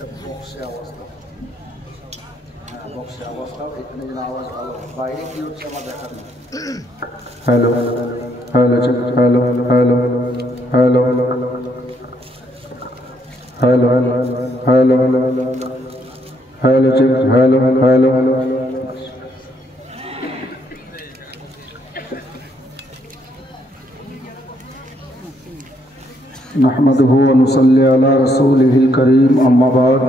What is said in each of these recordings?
বক্সে অবস্থা, হ্যাঁ বক্সে অবস্থা, এখানে যেন আওয়াজ ভালো, বাইরে কি হচ্ছে আমার দেখার নেই। Hello hello hello hello hello hello hello hello hello hello hello. नहमदुहु व नुसल्ली अला रसूलिहिल करीम, अम्मा बाद,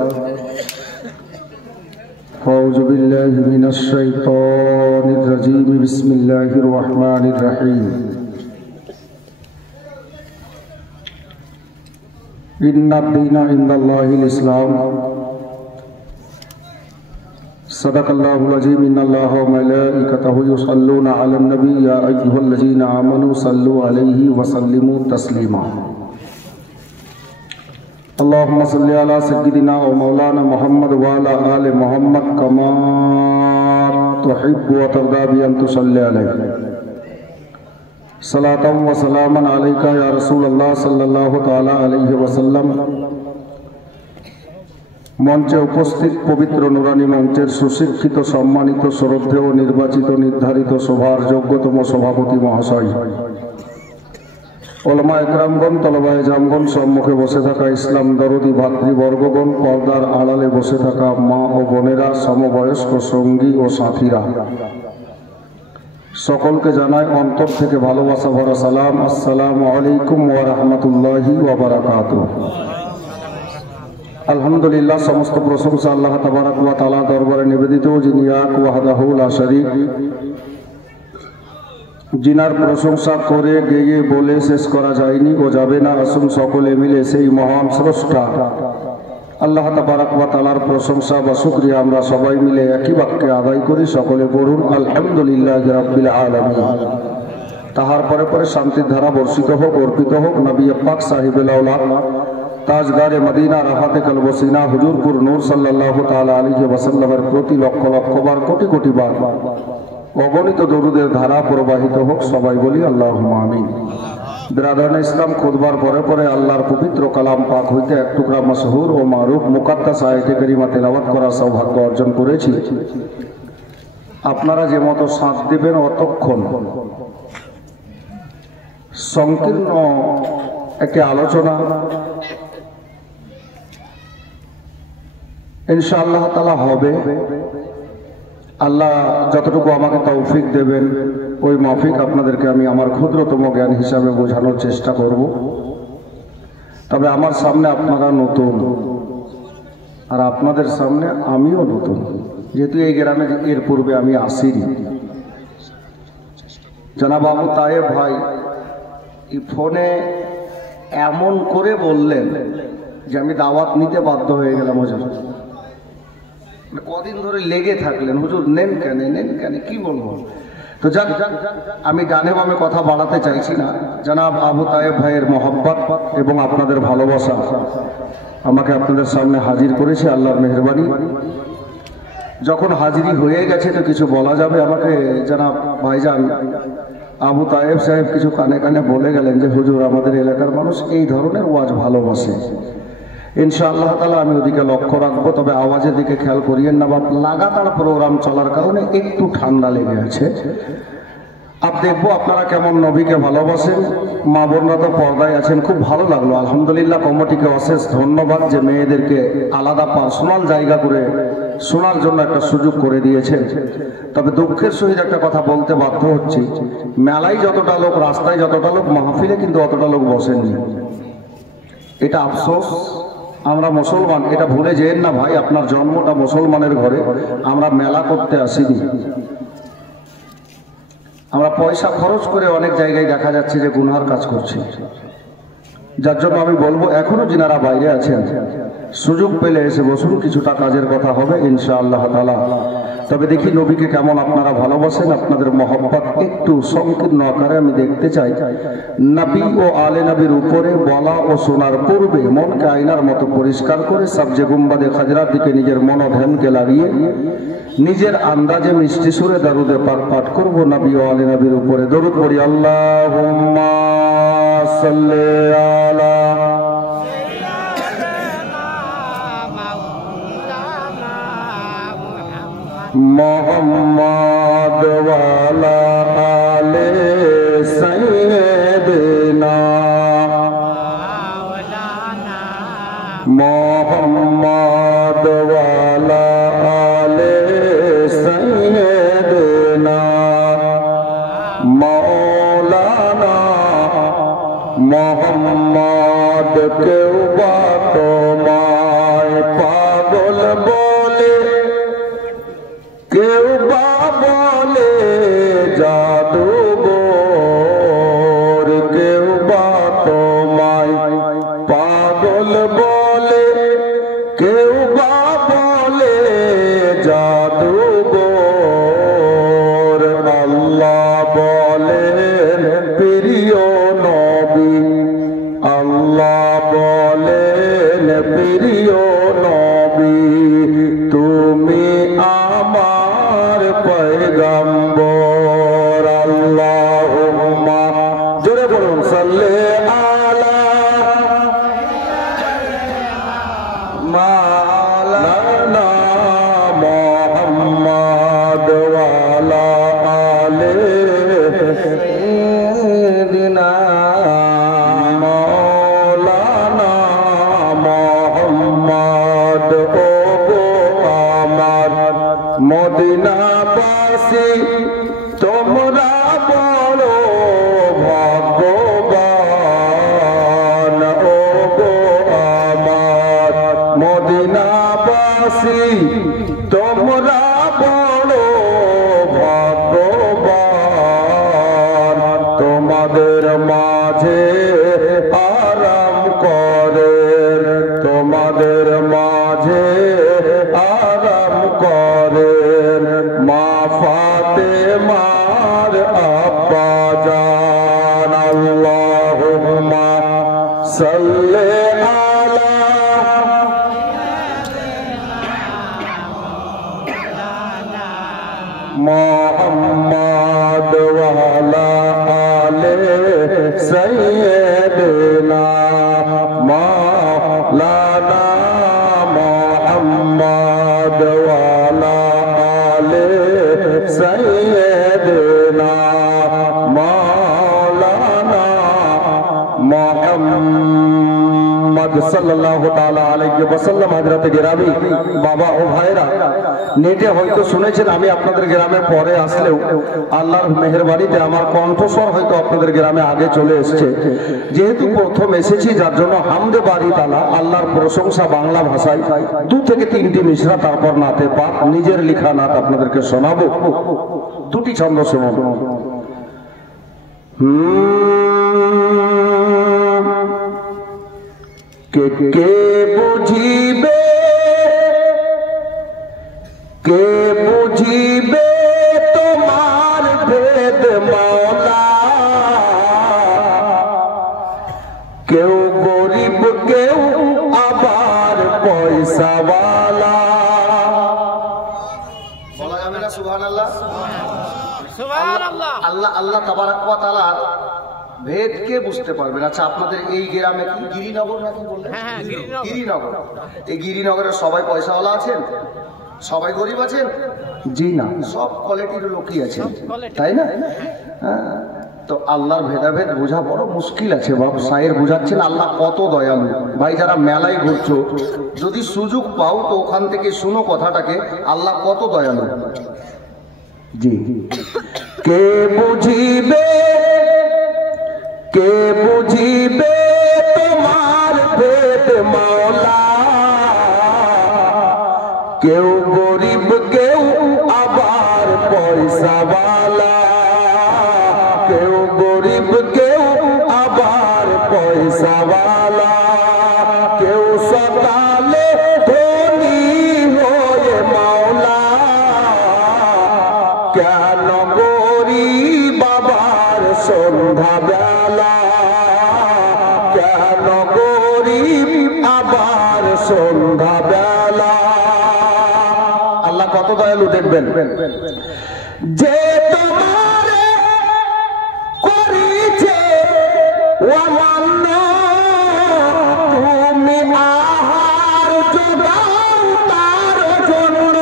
फ़ौज़ु बिल्लाहि मिनश शैतानिर रजीम, बिस्मिल्लाहिर रहमानिर रहीम। इन्ना दीना इंदल्लाहिल इस्लाम, सदक़ल्लाहुल अज़ीम। इन्नल्लाहा व मलाइकतहु युसल्लूना अलन नबी या अय्युहल्लज़ीना आमनू सल्लू अलैहि व सल्लिमू तस्लीमा। अल्लाहुम्मा सल्लि अला सय्यिदिना व मौलाना मुहम्मद व अला आलि मुहम्मद कमा तुहिब्बु व तर्दा बि अन तुसल्लि अलैहि। सलातन व सलामन अलैका या रसूलल्लाह सल्लल्लाहु ताला अलैहि वसल्लम। मंचे उपस्थित पवित्र नुरानी मंचेर सुशिक्षित सम्मानित श्रद्धेय निर्वाचित निर्धारित सभार योग्यतम सभापति महाशय, ओलमा एकरामगण, तलबाए जामगण, सम्मुखे बसे थाका इस्लाम दरदी भातृवर्गगण, पर्दार आड़ाले बसे थाका मा ओ बोनेरा, समबयस्क संगी ओ साथीरा, सकलके जानाई अंतर थेके भालोबासा भरा सालाम। अस्सलामु आलैकुम व रहमतुल्लाहि व बाराकातुहु। अल्हम्दुलिल्लाह, समस्त प्रशंसा आल्लाह तबारक व ताआला दरबारे निवेदित, जिनि एक वहदाहु ला शरीक, जिनार प्रशंसा करे गेये बोले शेष करा जायनि ओ जाबे ना। आसुन सकले मिले सेई महान स्रष्टा आल्लाह तबारक व ताआलार प्रशंसा बा शुक्रिया आमरा सबाई मिले एकई बाक्ये आदाय करी। सकले पड़ुन आलহামদুলিল্লাহি রাব্বিল আলামিন। ताहार परे परे शांतिर धारा बर्षित होक, अर्पित होक नबी पाक साहिबुल औलाद ताजदारे मदीना राहते कलबसीना हुजूरपुर नूर सल्लल्लाहु ताआला अलैहि वसल्लमेर प्रति लक्ष लक्ष बार कोटि कोटि बार अगणित दरूदेर धारा प्रवाहित होक। सबाई बोली आल्लाहुम्मा आमीन। बिरादरान इस्लाम, खुतबार परे परे आल्लाहर पवित्र कलाम पाक हইতে एक टुकरा मशहूर ও मारूफ मुकद्दास आयते करिमा तेलावत करार सौभाग्य अर्जन करेছি। আপনারা যে মতো সাথ দিবেন অতক্ষণ সংকীর্ণ একটি আলোচনা ইনশাআল্লাহ তাআলা হবে। আল্লাহ যতটুকু আমাকে তৌফিক দেবেন ওই মাফিক আপনাদেরকে আমি আমার ক্ষুদ্রতম জ্ঞান হিসাবে বোঝানোর চেষ্টা করব। তবে আমার সামনে আপনারা নতুন, আর আপনাদের সামনে আমিও নতুন, যেহেতু এই গ্রামে এর পূর্বে আমি আসিনি। জনাব আবু তায়েব ভাই এই ফোনে এমন করে বললেন যে আমি দাওয়াত নিতে বাধ্য হয়ে গেলাম। হুজুর কদিন ধরে লেগে থাকলেন, হুজুর নেন কেন নেন কেন, কি বলবো। তো যাক, আমি ডানে বামে কথা বাড়াতে চাইছি না। জনাব আবু তায়েব ভাইয়ের মহব্বত এবং আপনাদের ভালোবাসা আমাকে আপনাদের সামনে হাজির করেছে আল্লাহর মেহেরবানি। যখন হাজিরি হয়ে গেছে তো কিছু বলা যাবে। আমাকে জনাব ভাইজান আবু তায়েব সাহেব কিছু কানে কানে বলে গেলেন যে হুজুর আমাদের এলাকার মানুষ এই ধরনের ওয়াজ ভালোবাসে। ইনশাআল্লাহ তাআলা আমি ওদিকে লক্ষ্য রাখবো। তবে আওয়াজের দিকে খেয়াল করিয়েন না, বা লাগাতার প্রোগ্রাম চলার কারণে একটু ঠান্ডা লেগে আছে। আপ দেখবো আপনারা কেমন নবীকে ভালোবাসেন। মা বোনরা তো পর্দায় আছেন, খুব ভালো লাগলো আলহামদুলিল্লাহ। কমিটিকে অশেষ ধন্যবাদ যে মেয়েদেরকে আলাদা পার্সোনাল জায়গা করে শোনার জন্য একটা সুযোগ করে দিয়েছেন। তবে দুঃখের সহিত একটা কথা বলতে বাধ্য হচ্ছি, মেলায় যতটা লোক, রাস্তায় যতটা লোক, মাহফিলে কিন্তু অতটা লোক বসেননি। এটা আফসোস। আমরা মুসলমান, এটা ভুলে যেন না ভাই, আপনার জন্মটা মুসলমানের ঘরে। আমরা মেলা করতে আসিনি। আমরা পয়সা খরচ করে অনেক জায়গায় দেখা যাচ্ছে যে গুনার কাজ করছি। যার জন্য আমি বলবো এখনো যিনারা বাইরে আছেন সুযোগ পেলে এসে বসুন, কিছুটা কাজের কথা হবে ইনশাআল্লাহ তাআলা। তবে দেখি নবীকে কেমন আপনারা ভালোবাসেন। আপনাদের মহব্বত একটু সংকীর্ণ আকারে আমি দেখতে চাই। নবী ও আলে নবীর উপরে বলা ও শোনার পূর্বে মনকে আয়নার মতো পরিষ্কার করে সবজে গুম্বাদে খাজরার দিকে নিজের মনোধ্যানকে লাগিয়ে নিজের আন্দাজে মিষ্টি সুরে দরুদে পাক পাঠ করব নবী ও আলে নবীর উপরে। দরুদ পড়ি আল্লাহুম্মা সাল্লি আলা मोहम्मद वाला आले सैयदना मोहम्मद वाला आले सैयदना मौलाना मोहम्मद के बातों माय पागल बोले কেউ বা বলে জাদুঘর কেউ বা তোমায় পাগল বলে কেউ বা বলে জাদুঘর আল্লাহ বলেন প্রিয় নবী আল্লাহ বলেন প্রিয় নবী তুমি আমার পয়গম্বর আল্লাহুম্মা জোরে বলুন সাল্লি আলা মাওলানা মুহাম্মদ ওয়া আলা আলি সাইয়্যিদিনা মাওলানা মুহাম্মদ ও গো আমার মদিনাবাসী তোমরা বড় ভাগ্যবান ও গো আমার মদিনাবাসী তোমরা বড় ভাগ্যবান তোমাদের মাঝে আরাম করেন তোমাদের মাঝে আরাম করেন মা ফাতেমার আব্বা জান আল্লাহুম্মা সাল্লি আলা মুহাম্মদ ওয়া আলা আলি সাইয়্যিদিনা মাওলানা মুহাম্মদ ওয়া আলা আলি সাইয়্যিদিনা মাওলানা মুহাম্মদ সাল্লাল্লাহু তাআলা আলাইহি ওয়াসাল্লাম। হযরত গিরামি বাবা ও ভাইরা, নেটে হয়তো শুনেছেন আমি আপনাদের গ্রামে পরে আসলেও আল্লাহর মেহেরবানিতে আমার কণ্ঠস্বর হয়তো আপনাদের গ্রামে আগে চলে এসেছে। যেহেতু প্রথম এসেছি যার জন্য হামদে বারি তালা আল্লাহর প্রশংসা বাংলা ভাষায় 2 থেকে 3টি মিশরা তারপর নাতে পাক নিজের লেখা নাত আপনাদেরকে শোনাবো। 2টি ছন্দ শোনাবো। কে কে বুঝিবে কে বুঝিবে তোমার ভেদ মাওলা কেউ গরিব কেউ আবার পয়সাওয়ালা বলা যাবে না সুবহানাল্লাহ সুবহানাল্লাহ। আল্লাহ আল্লাহ তাবারাক ওয়া তাআলা ভেদ কে বুঝতে পারবেন। আচ্ছা আপনাদের এই গ্রামে কি গিরিনগর নাকি বললেন? গিরিনগর। এই গিরিনগরে সবাই পয়সাওয়ালা আছেন? সবাই গরিব আছেন? জি না, সব কোয়ালিটির লোকই আছেন, তাই না? হ্যাঁ, তো আল্লাহর ভেদাভেদ বোঝা বড় মুশকিল আছে। বাবু সাহের বুঝাচ্ছেন আল্লাহ কত দয়ালু। ভাই যারা মেলায় ঘুরছো যদি সুযোগ পাও তো ওখান থেকে শুনো কথাটাকে, আল্লাহ কত দয়ালু। জি, কে বুঝিবে কে বুঝিবে তোমার ভেদ মাওলা কেউ গরিব কেউ আবার পয়সাওয়ালা কেউ গরিব কেউ আবার পয়সাওয়ালা কেউ সকালে ধনী হয়ে মাওলা কেন গরিব আবার সন্ধ্যা বেলা কেন গরিব আবার সন্ধ্যা বেলা। আল্লাহ কত দয়ালু দেখবেন। যে তোমার করিছে অমান্য তুমি আহার জোগাও তার জন্য।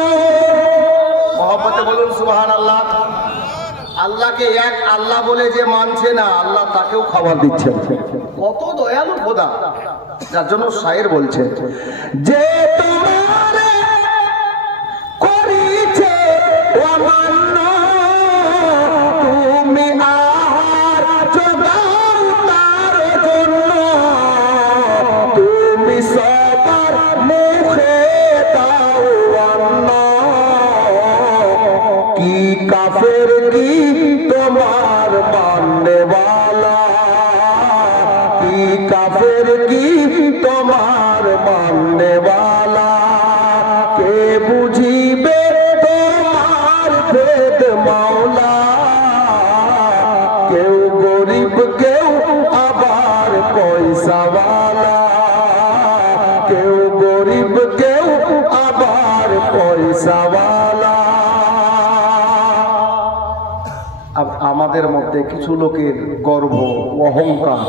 খোদাকে এক আল্লাহ বলে যে মানছে না, আল্লাহ তাকেও খাবার দিচ্ছেন। কত দয়ালু খোদা, যার জন্য শায়ের বলছে যে তোমার করিছে অমান্য, তুমি আহার জোগাও তার জন্য, তুমি সবার মুখে দাও অন্ন, কি কাফের কি তোমার মাননেওয়ালা, কি কাফের কি তোমার মাননেওয়ালা, কে বুঝিবে তোমার ভেদ মাওলা, কেউ গরিব কেউ আবার পয়সাওয়ালা, কেউ গরিব কেউ আবার পয়সাওয়ালা। আমাদের মধ্যে কিছু লোকের গর্ব, অহংকার,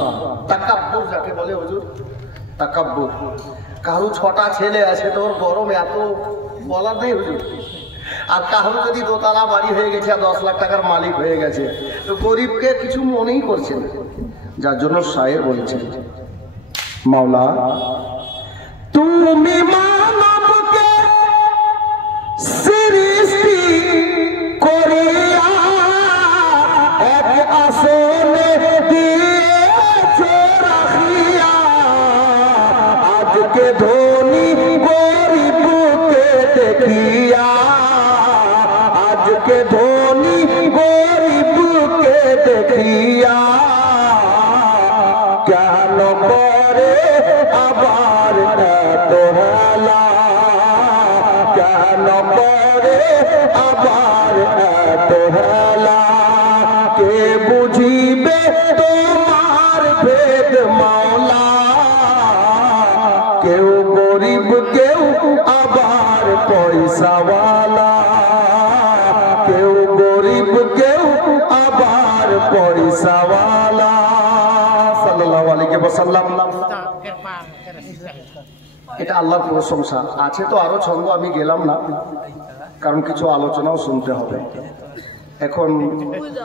তাকাব্বুর যাকে বলে হুজুর, তাকাব্বুর। কারো 6টা ছেলে আছে, তোর গরম এত বলার নেই হুজুর। আর কারো যদি দোতলা বাড়ি হয়ে গেছে আর 10 লাখ টাকার মালিক হয়ে গেছে, তো গরিবকে কিছু মনেই করছে না। যার জন্য শায়ের বলছে, মাওলা তুমি মানবকে সৃষ্টি করিয়া এক আসনে দিয়েছো রাখিয়া, আজকে ধনী গরিবকে দেখিয়া, আজকে ধনী গরিবকে দেখিয়া, কেন করে আবার এত হেলা, কেন করে আবার এত হেলা, কে বুঝিবে তোমার ভেদ মাওলা, কেউ গরিব কেউ আবার পয়সাওয়ালা, কেউ গরিব কেউ আবার পয়সাওয়ালা। সাল্লাল্লাহু আলাইহি ওয়াসাল্লাম। এটা আল্লাহর প্রশংসা। আছে তো আরো ছন্দ, আমি গেলাম না, কারণ কিছু আলোচনাও শুনতে হবে। এখন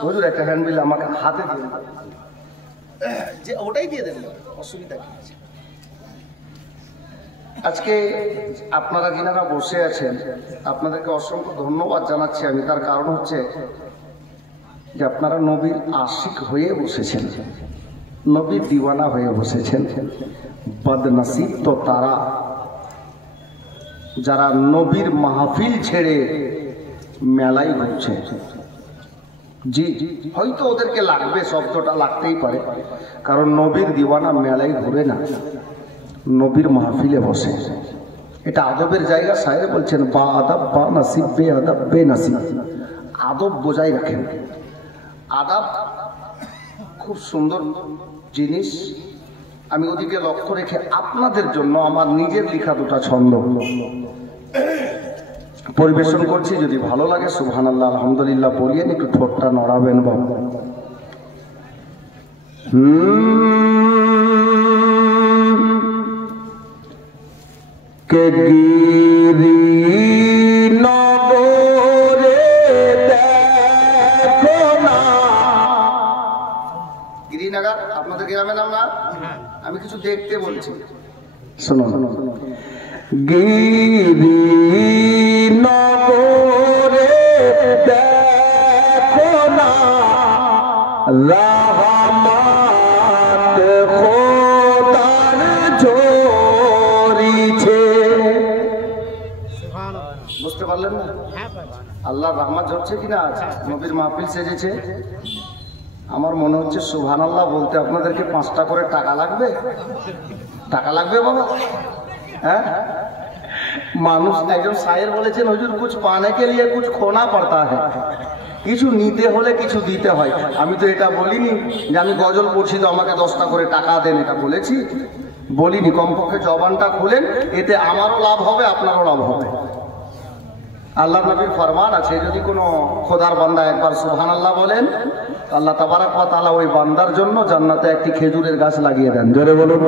হুজুর একটা হ্যান্ডবিল আমাকে হাতে দিয়ে, যে ওটাই দিয়ে দেন, অসুবিধা কি আছে। আজকে আপনারা যিনারা বসে আছেন, আপনাদেরকে অসংখ্য ধন্যবাদ জানাচ্ছি আমি। তার কারণ হচ্ছে যে আপনারা নবীর আশিক হয়ে বসেছেন, নবীর দিওয়ানা হয়ে বসেছেন। বদনসিব তো তারা যারা নবীর মাহফিল ছেড়ে মেলায় ঘুরছে। জি, হয়তো ওদেরকে লাগবে, শব্দটা লাগতেই পারে, কারণ নবীর দিওয়ানা মেলায় ঘুরে না, নবীর মাহফিলে বসে। এটা আদবের জায়গা। শায়ের বলছেন, বা আদব বা নসিব, বে আদব বে নসিব। আদব বজায় রাখেন। আদব খুব সুন্দর জিনিস। আমি ওদিকে লক্ষ্য রেখে আপনাদের জন্য আমার নিজের লেখা 2টা ছন্দ পরিবেশন করছি। যদি ভালো লাগে সুবহানাল্লাহ আলহামদুলিল্লাহ বলিয়েন, একটু ঠোঁটটা নড়াবেন বাবু। কে গিরি নগরে দেখো না, গিরিনগর আপনাদের গ্রামের নাম না? আমি কিছু দেখতে বলছি, শোনো। গিরি নগরে দেখো না, রহমত খোদার ঝরিছে। বুঝতে পারলেন না? আল্লাহর রহমত ঝরছে কিনা? নবীর মাহফিল সেজেছে। আমার মনে হচ্ছে সুবহানাল্লাহ বলতে আপনাদেরকে 5টা করে টাকা লাগবে। টাকা লাগবে বাবা? হ্যাঁ, মানুষ একজন শায়ের বলেছেন, হুজুর কুছ পানে কে লিয়ে কুছ খোনা পড়তা হ্যায়। কিছু নিতে হলে কিছু দিতে হয়। আমি তো এটা বলিনি যে আমি গজল পড়ছি তো আমাকে 10টা করে টাকা দেন, এটা বলেছি? বলিনি। কমপক্ষে জবানটা খুলেন, এতে আমারও লাভ হবে, আপনারও লাভ হবে। আল্লাহ নবীর ফরমান আছে, যদি কোনো খোদার বান্দা একবার সুবহানাল্লাহ বলেন, আল্লাহ তাবারাক ওয়া তাআলা ওই বান্দার জন্য জান্নাতে একটি খেজুরের গাছ লাগিয়ে দেন। জোরে বলুন।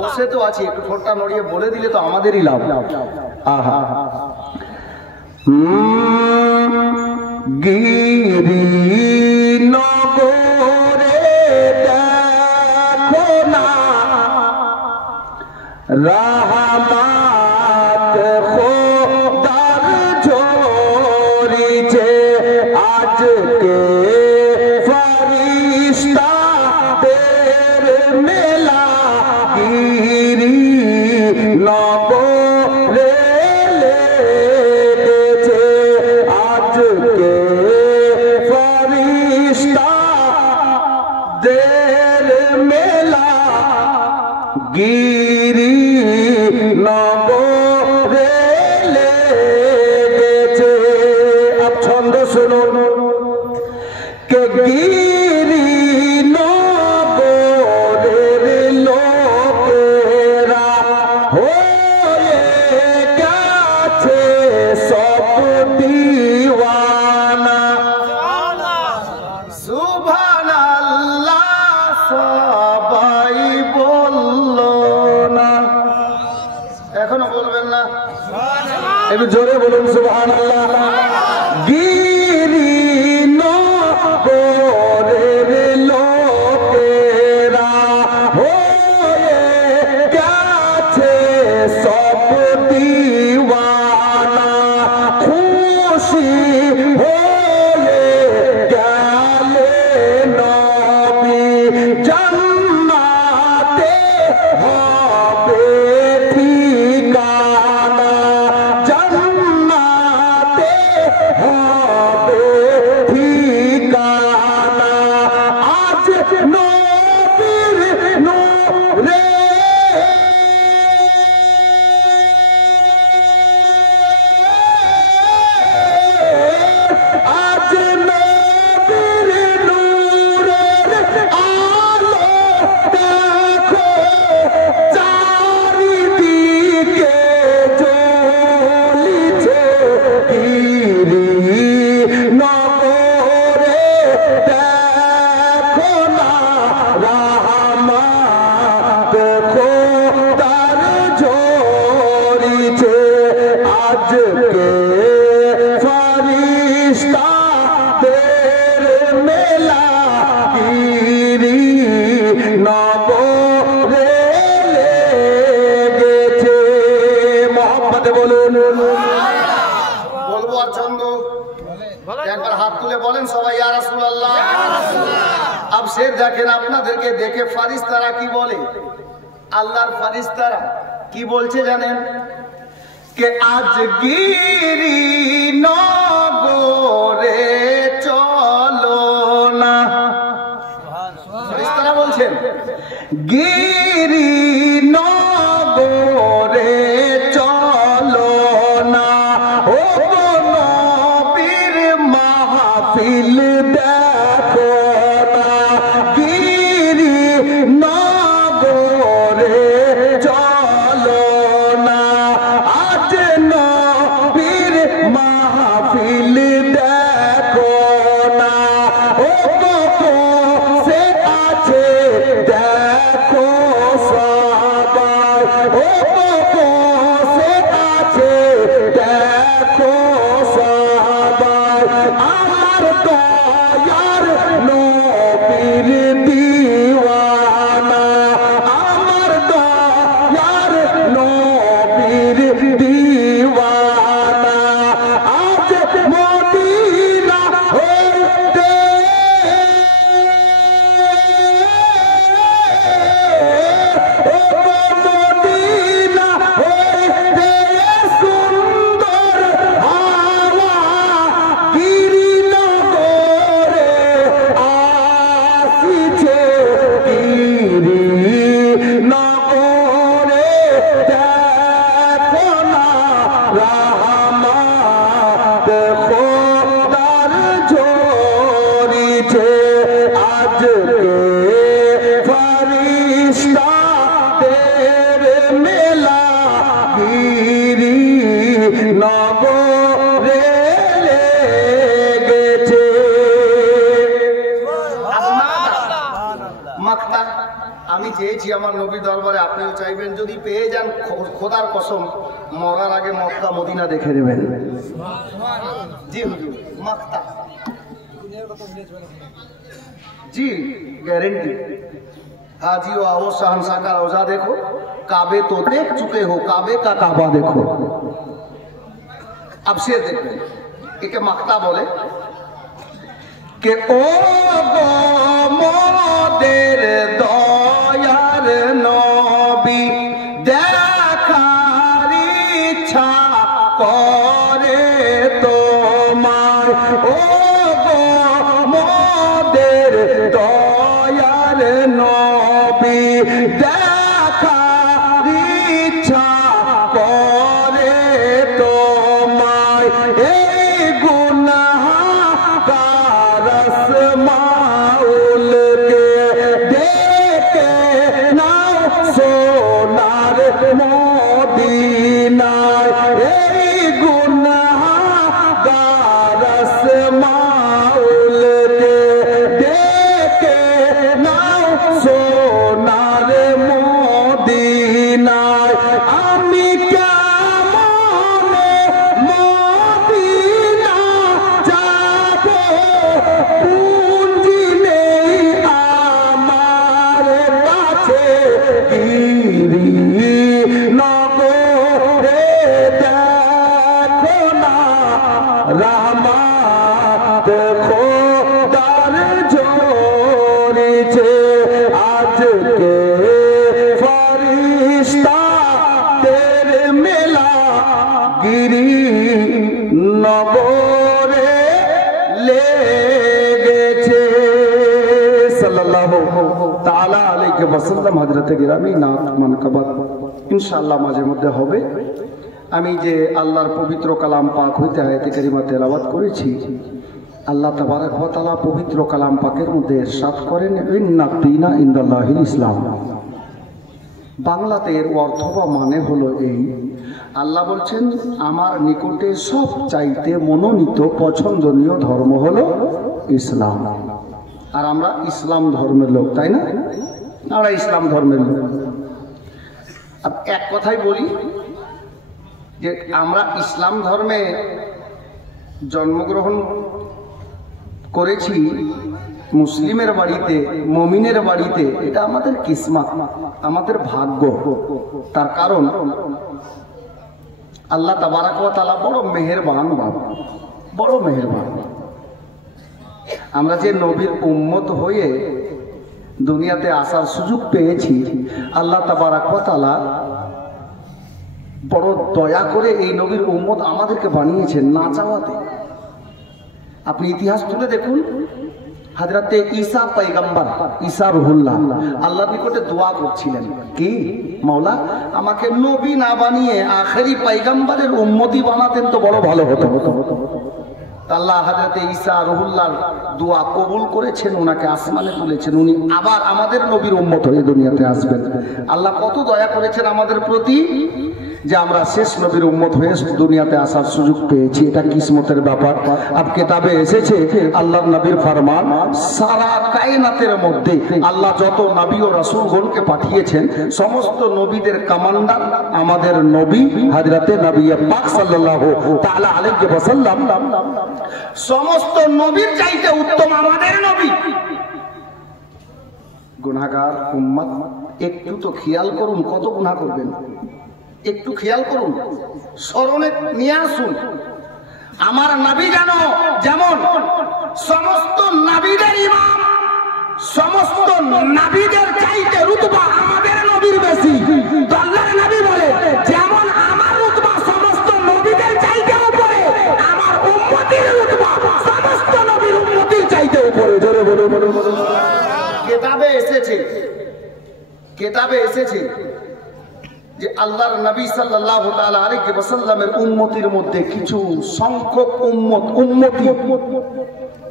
বসে তো আছি, একটু ঠোঁটটা নড়িয়ে বলে দিলে তো আমাদেরই লাভ। আহা, গিরি নগরে দেখো না রহমত খোদার ঝরিছে আজকে ফরিস্তাদের মেলা গিরি নগরে লেগেছে আজকে ফরিস্তাদের মেলা গিরি নগরে লেগেছে। আপ ছন্দ শুনুন কে গিরি নগরের লোকেরা হয়ে গেছে সব দিওয়ানা সুবহানাল্লাহ সবাই বলল না, এখনো বলবেন না? একটু জোরে বলুন সুবহানাল্লাহ। গিরি নগরের লোকেরা হয়ে গেছে সব দিওয়ানা খুশি হয়ে গেলে নবী জান্নাতে হবে ঠিকানা জান্নাতে হবে ঠিকানা আজ নবীর নূরে আজ নবীর নূরের আলো দেখো চারিদিকে জ্বলিছে গিরি নগরে দেখো না রহমত খোদার ঝরিছে আজকে ফরিস্তাদের মেলা গিরি নগরে লেগেছে। মোহাম্মদে বলুন। বলবো আর ছন্দ একবার হাত তুলে বলেন সবাই ইয়া রাসূলুল্লাহ। আব সে দেখেন আপনাদেরকে দেখে ফারিস্তারা কি বলে, আল্লাহর ফারিস্তারা কি বলছে জানেন? কে আজ গিরি নগরে চলো না, ফারিস্তারা বলছেন গিরি নগরে চলো না ও নবীর মাহফিল দেখো না গিরি নগরে চলো না আজ নবীর মাহফিল দেখো না ও সে আছে দেখো সবাই ও সে আছে দেখো সবাই আমার দয়ার নবীর দিওয়ানা আমার দয়ার নবীর দিওয়ানা আজ মদিনা হইতে মদিনা হইতে সুন্দর হাওয়া গিরি নগরে আসিছে গিরি নগরে দেখো না রহমত খোদার ঝরিছে আজকে ফরিস্তাদের মেলা গিরি নগরে লেগেছে। আমি চেয়েছি আমার নবীর দরবারে, আপনিও চাইবেন, যদি পেয়ে যান খোদার কসম মরার আগে মক্কা মদিনা দেখে নেবেন। জি হুজুর, মক্কা, जी गारंटी। हाँ जी, वो आओ शहंशाह का रोजा देखो, काबे तो देख चुके हो, काबे का काबा देखो। अब से देखो एक मक्ता बोले कि ओ गो मोदेर दयार नबी देखार इच्छा करे তোমার, ও গো মোদের দয়ার নবী দেখার ইচ্ছা করে তোমায়, এই গুনাহগার আসমাউলকে দেখে নাও সোনার মদিনায়, এই গুনাহগার আসমাউলকে দেখে নাও সোনার মদিনায়। আমি কেমনে মদিনা যাব, পুঁজি নেই আমার কাছে, গিরি নগরে দেখো না রহমত খোদার ঝরেছে, আজকে ফরিস্তা তেরে মেলা গিরি নগরে লেগেছে। সাল্লাল্লাহু তাআলা আলাইহি ওয়াসাল্লাম। হযরতে গিরামি নাত মানকাবাত ইনশাআল্লাহ মাঝে মধ্যে হবে। আমি যে আল্লাহর পবিত্র কালাম পাক হইতে আয়াতে কারিমা তেলাওয়াত করেছি, আল্লাহ তাবারক ওয়া তাআলা পবিত্র কালাম পাকের মধ্যে ইরশাদ করেন, ইন্নাদ দীনা ইনদাল্লাহিল ইসলাম। বাংলাতে এর অর্থ বা মানে হলো এই, আল্লাহ বলছেন আমার নিকটে সব চাইতে মনোনীত পছন্দনীয় ধর্ম হলো ইসলাম। আর আমরা ইসলাম ধর্মের লোক, তাই না? আমরা ইসলাম ধর্মের লোক। এক কথাই বলি যে আমরা ইসলাম ধর্মে জন্মগ্রহণ করেছি, মুসলিমের বাড়িতে, মুমিনের বাড়িতে, এটা আমাদের কিসমত, আমাদের ভাগ্য। তার কারণ আল্লাহ তাবারাক ওয়া তাআলা বড় মেহেরবান বাবা, বড় মেহেরবান। আমরা যে নবীর উম্মত হয়ে দুনিয়াতে আসার সুযোগ পেয়েছি, আল্লাহ তাবারাক ওয়া তাআলা বড় দয়া করে এই নবীর উম্মত আমাদেরকে বানিয়েছেন না চাওয়াতে। আপনি ইতিহাস তুলে দেখুন, হযরতে ঈসা পয়গম্বর, ঈসা রুহুল্লাহ আল্লাহর নিকটে দোয়া করছিলেন কি, মাওলা আমাকে নবী না বানিয়ে আখেরি পয়গম্বরের উম্মতি বানাতেন তো বড় ভালো হতো। আল্লাহ হযরতে ঈসা রুহুল্লাহর দোয়া কবুল করেছেন, ওনাকে আসমানে তুলেছেন, উনি আবার আমাদের নবীর উম্মত হয়ে দুনিয়াতে আসবেন। আল্লাহ কত দয়া করেছেন আমাদের প্রতি যে আমরা শেষ নবীর উম্মত হয়ে দুনিয়াতে আসার সুযোগ পেয়েছি। এটা কিসমতের ব্যাপার। আর কিতাবে এসেছে আল্লাহর নবীর ফরমান, সারা কায়নাতের মধ্যে আল্লাহ যত নবী ও রাসূলগণকে পাঠিয়েছেন, সমস্ত নবীদের কমান্ডার আমাদের নবী হযরতে নবী পাক সাল্লাল্লাহু তাআলা আলাইহি ওয়াসাল্লাম। সমস্ত নবীর চাইতে উত্তম আমাদের নবী। গুনাহগার উম্মত, একটু তো খেয়াল করুন কত গুনাহ করবেন, একটু খেয়াল করুন, স্মরণে নিয়ে আসুন। আমার নবী জানো যেমন সমস্ত নবীদের ইমাম, সমস্ত নবীদের চাইতে রুতবা আমাদের নবীর বেশি। তো আল্লাহর নবী বলে যেমন আমার রুতবা সমস্ত নবীদের চাইতে উপরে, আমার উম্মতের রুতবা সমস্ত নবীর উম্মতের চাইতে উপরে। জোরে বলো বলো বলো। কিতাবে এসেছে, কিতাবে এসেছে যে আল্লাহর নবী সাল্লাল্লাহু তাআলা আলাইহি ওয়াসাল্লামের উম্মতির মধ্যে কিছু সংখ্যক উম্মতি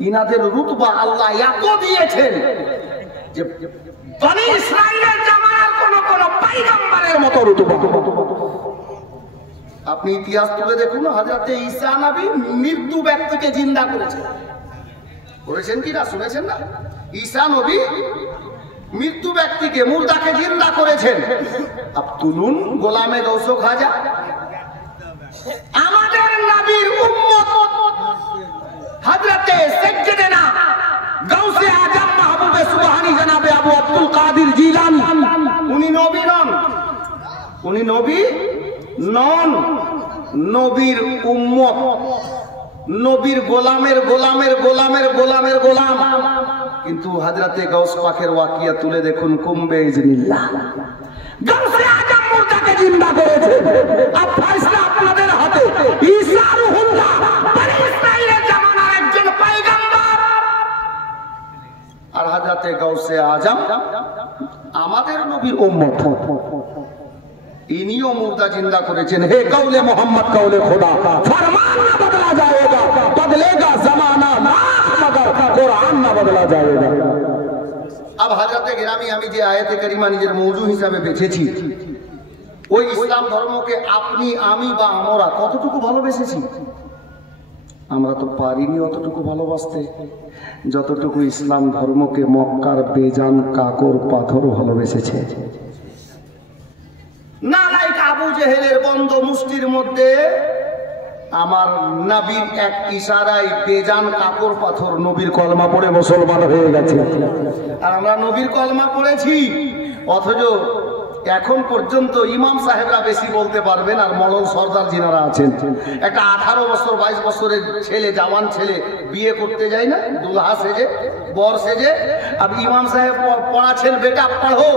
ইনাদের রুতবা আল্লাহ এত দিয়েছেন যে বনি ইসরাইলের জামানার কোন পয়গম্বরের মতো রুতবা। আপনি ইতিহাস তুলে দেখুন, হযরতে ঈসা নবী মৃত্যু ব্যক্তিকে জিন্দা করেছেন, করেছেন কি না শুনেছেন না? ঈসা নবী মৃত্যু ব্যক্তিকে মুর্দাকে জিন্দা করেছেন। আপ তুলুন গোলামে গৌসে খাজা, আমাদের নবীর উম্মত হযরতে সাইয়্যিদানা গাউসে আজম মাহবুবে সুবহানী জনাবে আবু আব্দুল কাদের জিলানী, উনি নবী নন, উনি নবী নন, নবীর উম্মত, নবীর গোলামের গোলামের গোলামের গোলামের গোলাম। কিন্তু হযরতে গাউস পাকের ওয়াকিয়া তুলে দেখুন, কুম্বে ইজনিল্লাহ গাউসে আজম মুর্দাকে জিন্দা করেছে। আর ফয়সালা আপনাদের হাতে। ঈসা রুহুল্লাহ বনি ইসরাইলের জামানার একজন পয়গম্বর, আর হযরতে গাউসে আজম আমাদের নবীর উম্মত, ইনিও মুর্দা জিন্দা করেছেন। হে কৌলে মোহাম্মদ কৌলে খোদা, ফরমান না বদলা जाएगा, बदलेगा जमाना लाख मगर कुरान ना बदला जाएगा। अब हजरत गिरामी আমি যে আয়াতে কারিমা নিজের মওজু হিসাবে বেছেছি, ওই ইসলাম ধর্মকে আপনি আমি বা আমরা কতটুকু ভালোবেসেছি? আমরা তো পারিনি অতটুকু ভালোবাসতে যতটুকু ইসলাম ধর্মকে মক্কার বেজান কাকর পাথর ভালোবেসেছে। নালাইক আবু জেহেলের বন্ধ মুষ্টির মধ্যে আমার নবীর এক ইশারায় বেজান কাকর পাথর নবীর কলমা পড়ে মুসলমান হয়ে গেছে। আর আমরা নবীর কলমা পড়েছি, অথচ এখন পর্যন্ত ইমাম সাহেবরা বেশি বলতে পারবেন আর মলল সর্দার যিনারা আছেন, একটা 18 বছর 22 বছরের ছেলে, জওয়ান ছেলে বিয়ে করতে যায় না, দুলহা সেজে বর সেজে, আর ইমাম সাহেব পড়াছেন বেটা পড়ো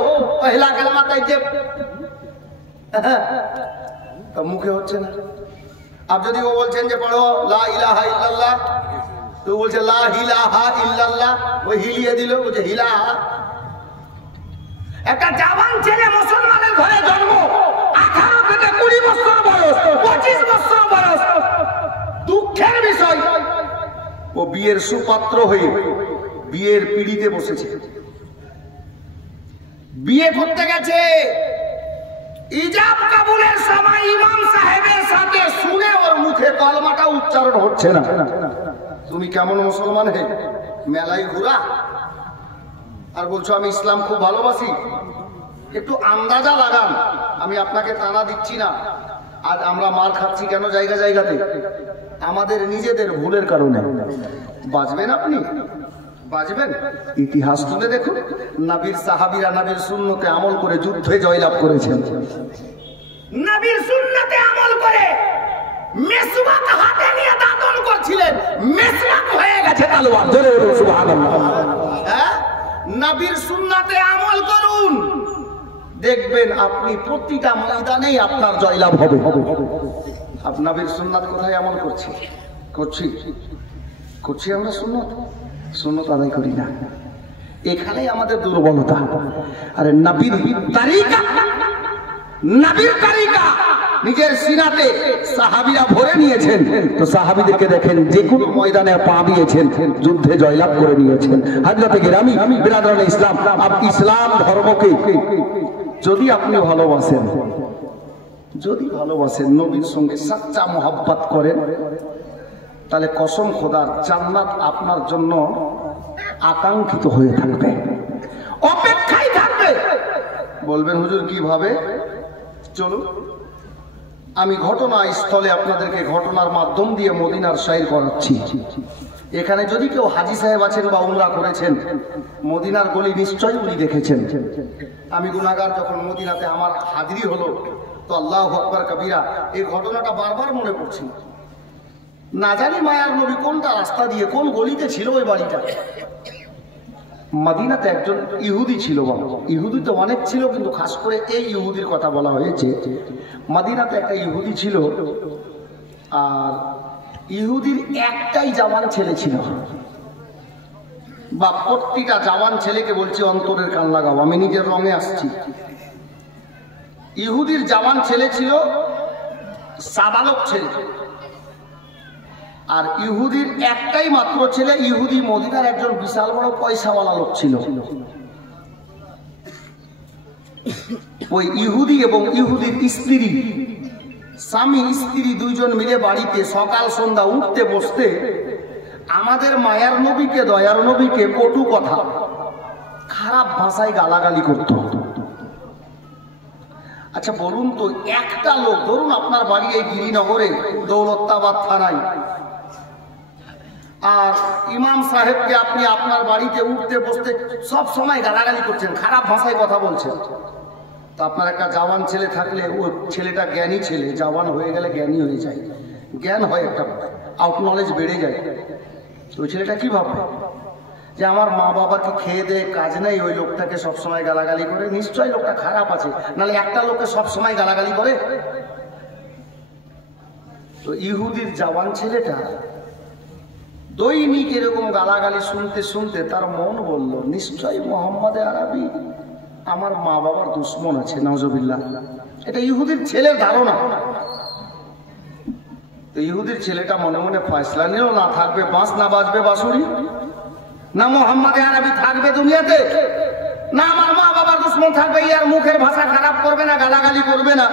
পহলা কালমা, তাই যে মুখে হচ্ছে না। अब যদি ও বলছেন যে পড়ো লা ইলাহা ইল্লাল্লাহ, তো বলছে লা ইলাহা ইল্লাল্লাহ, ওই হিলিয়ে দিল, বলছে ইলাহা। একটা জওয়ান ছেলে মুসলমানের ঘরে জন্ম, 18 থেকে 20 বছর বয়স, 25 বছর বয়স, দুঃখের বিষয় ও বিয়ের সুপাত্র হয়ে বিয়ের পিড়িতে বসেছে, বিয়ে করতে গেছে। ইজাব কবুলের সময় ইমাম সাহেবের সাথে শুনে ওর মুখে কলমাটা উচ্চারণ হচ্ছে না। তুমি কেমন মুসলমান হে, মেলাই ঘুরা, আর বলছো আমি ইসলাম খুব ভালোবাসি। একটু আন্দাজা লাগান, আমি আপনাকে টানা দিচ্ছি না। আজ আমরা মার খাচ্ছি কেন জায়গা জায়গাতে? আমাদের নিজেদের ভুলের কারণে। বাঁচবেন আপনি, বাঁচবেন। ইতিহাস তুলে দেখুন, নবীর সাহাবীরা নবীর সুন্নতে আমল করে যুদ্ধে জয়লাভ করেছেন। নবীর সুন্নতে আমল করে মেসওয়াক হাতে নিয়ে দাঁতন করছিলেন, মেসওয়াক হয়ে গেছে তলোয়ার। জোরে বলুন সুবহানাল্লাহ। হ্যাঁ, নবীর সুন্নতে আমল করুন, দেখবেন আপনি প্রতিটা ময়দানেই আপনার জয়লাভ হবে। আপনি নবীর সুন্নাত কোথায় আমল করছি? করছি আমরা সুন্নত আদায় করি না, এখানেই আমাদের দুর্বলতা। আরে নবীর তরিকা, নবীর তরিকা নিজের সিনাতে সাহাবীরা ভরে নিয়েছেন, তো সাহাবীদেরকে দেখেন যে কোনো ময়দানে পা দিয়েছেন, যুদ্ধে জয়লাভ করে নিয়েছেন। হযরত গিরামি বিরাদরানে ইসলাম, আপনি ইসলাম ধর্মকে যদি আপনি ভালোবাসেন, নবীর সঙ্গে সচ্চা মোহাব্বত করেন, তাহলে কসম খোদার জান্নাত আপনার জন্য আকাঙ্ক্ষিত হয়ে থাকবে, অপেক্ষায় থাকবে। বলবেন হুজুর কিভাবে? চলুন আমি ঘটনাস্থলে আপনাদেরকে ঘটনার মাধ্যম দিয়ে মদিনার শাইর করাচ্ছি। এখানে যদি কেউ হাজী সাহেব আছেন বা উমরা করেছেন, মদিনার গলি নিশ্চয়ই উনি দেখেছেন। আমি গুনাহগার, যখন মদিনাতে আমার হাজিরি হলো, তো আল্লাহু আকবার কবীরা, এই ঘটনাটা বারবার মনে পড়ছিল। না জানি মায়ার নবী কোনটা রাস্তা দিয়ে কোন গলিতে ছিল ওই বাড়িটা। মদিনাতে একজন ইহুদি ছিল, বাবা ইহুদি তো অনেক ছিল, কিন্তু খাস করে এই ইহুদির কথা বলা হয়েছে। মদিনাতে একটা ইহুদি ছিল, আর ইহুদির একটাই জওয়ান ছেলে ছিল। বা প্রতিটা জওয়ান ছেলেকে বলছি অন্তরের কান লাগাও, আমি নিজের রঙে আসছি। ইহুদির জওয়ান ছেলে ছিল, সাবালক ছেলে, আর ইহুদির একটাই মাত্র ছেলে। ইহুদি মদিনার একজন বিশাল বড় পয়সাওয়ালা লোক ছিল। ওই ইহুদি এবং ইহুদির স্ত্রী, স্বামী স্ত্রী দুইজন মিলে বাড়িতে সকাল সন্ধ্যা উঠতে বসতে আমাদের মায়ার নবীকে, দয়ার নবীকে কটু কথা, খারাপ ভাষায় গালাগালি করত। আচ্ছা বলুন তো, একটা লোক ধরুন আপনার বাড়ি এই গিরিনগরে দৌলতাবাদ থানায়, আর ইমাম সাহেবকে আপনি আপনার বাড়িতে উঠতে বসতে সব সময় গালাগালি করছেন, খারাপ ভাষায় কথা বলছেন, তো আপনার একটা জওয়ান ছেলে থাকলে, ও ছেলেটা জ্ঞানী ছেলে, জওয়ান হয়ে গেলে জ্ঞানী হয়ে যায়, জ্ঞান হয়, একটা আউট নলেজ বেড়ে যায়, তো ওই ছেলেটা কি ভাববে যে আমার মা বাবাকে খেয়ে দেয়ে কাজ নেই, ওই লোকটাকে সবসময় গালাগালি করে, নিশ্চয়ই লোকটা খারাপ আছে, নাহলে একটা লোককে সবসময় গালাগালি করে। তো ইহুদির জওয়ান ছেলেটা দৈনিক এরকম গালাগালি শুনতে শুনতে তার মন বলল, নিশ্চয়ই মোহাম্মদ আরবি আমার মা বাবার দুশ্মন আছে, নাউজুবিল্লাহ। এটা ইহুদির ছেলের ধারণা। তো ইহুদির ছেলেটা মনে মনে ফয়সলা নিল, না থাকবে বাঁশ, না বাজবে বাঁশুরি, না মোহাম্মদ আরবি থাকবে দুনিয়াতে, না আমার মা বাবার দুশ্মন থাকবে, ইয়ার মুখের ভাষা খারাপ করবে না, গালাগালি করবে না।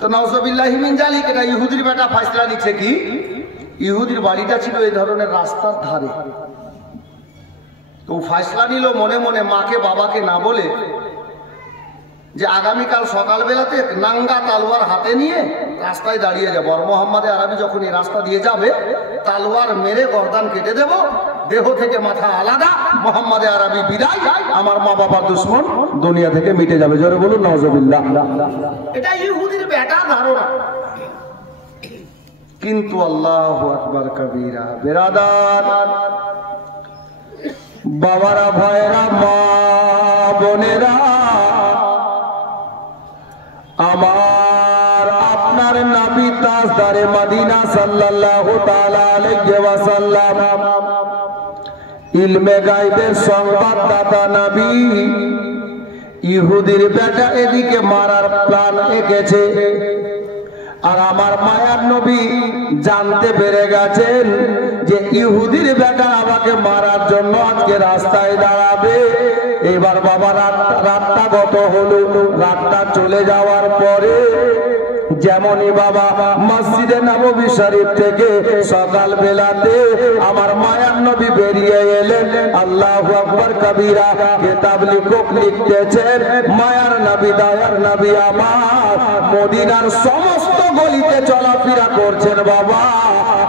তো নাউজুবিল্লাহি মিন যালিক, এটা ইহুদির বেটা ফয়সলা নিচ্ছে কি, ইহুদির বাড়িটা ছিল এই ধরনের রাস্তার ধারে। তো ফয়সলা নিল মনে মনে, মাকে বাবাকে না বলে, যে আগামীকাল সকালবেলাতে নাঙ্গা তালোয়ার হাতে নিয়ে রাস্তায় দাঁড়িয়ে যাবো, আর মোহাম্মদ আরবি যখন এই রাস্তা দিয়ে যাবে তালোয়ার মেরে গর্দান কেটে দেব, দেহ থেকে মাথা আলাদা, মোহাম্মদ আরবি বিদায়, আমার মা বাবার দুশ্মন দুনিয়া থেকে মিটে যাবে। জোরে বলুন নাউজুবিল্লাহ। এটা ইহুদির বেটা ধারণা। কিন্তু আল্লাহু আকবার কবীরা, বেরাদার বাবারা, ভাইরা, মা বোনেরা, আমার আপনার নবী তাজদারে মদিনা সাল্লাল্লাহু তাআলা আলাইহি ওয়াসাল্লাম, ইলমে গায়বের সংবাদদাতা নবী, ইহুদির বেটা এদিকে মারার প্ল্যান এঁকেছে, আর আমার মায়ার নবী জানতে পেরে গেছেন যে ইহুদির বেটা আমাকে মারার জন্য আজকে রাস্তায় দাঁড়াবে। এবার বাবা রাতটা গত হলো, রাতটা চলে যাওয়ার পরে যেমনই বাবা মসজিদে নববী শরীফ থেকে সকাল বেলাতে আমার মায়ার নবী বেরিয়ে এলেন। আল্লাহু আকবার কবীরা। কিতাব লেখক লিখতেছেন, মায়ার নবী, দয়ার নবী আমার মদিনার সমস্ত গলিতে চলাফেরা করছেন বাবা,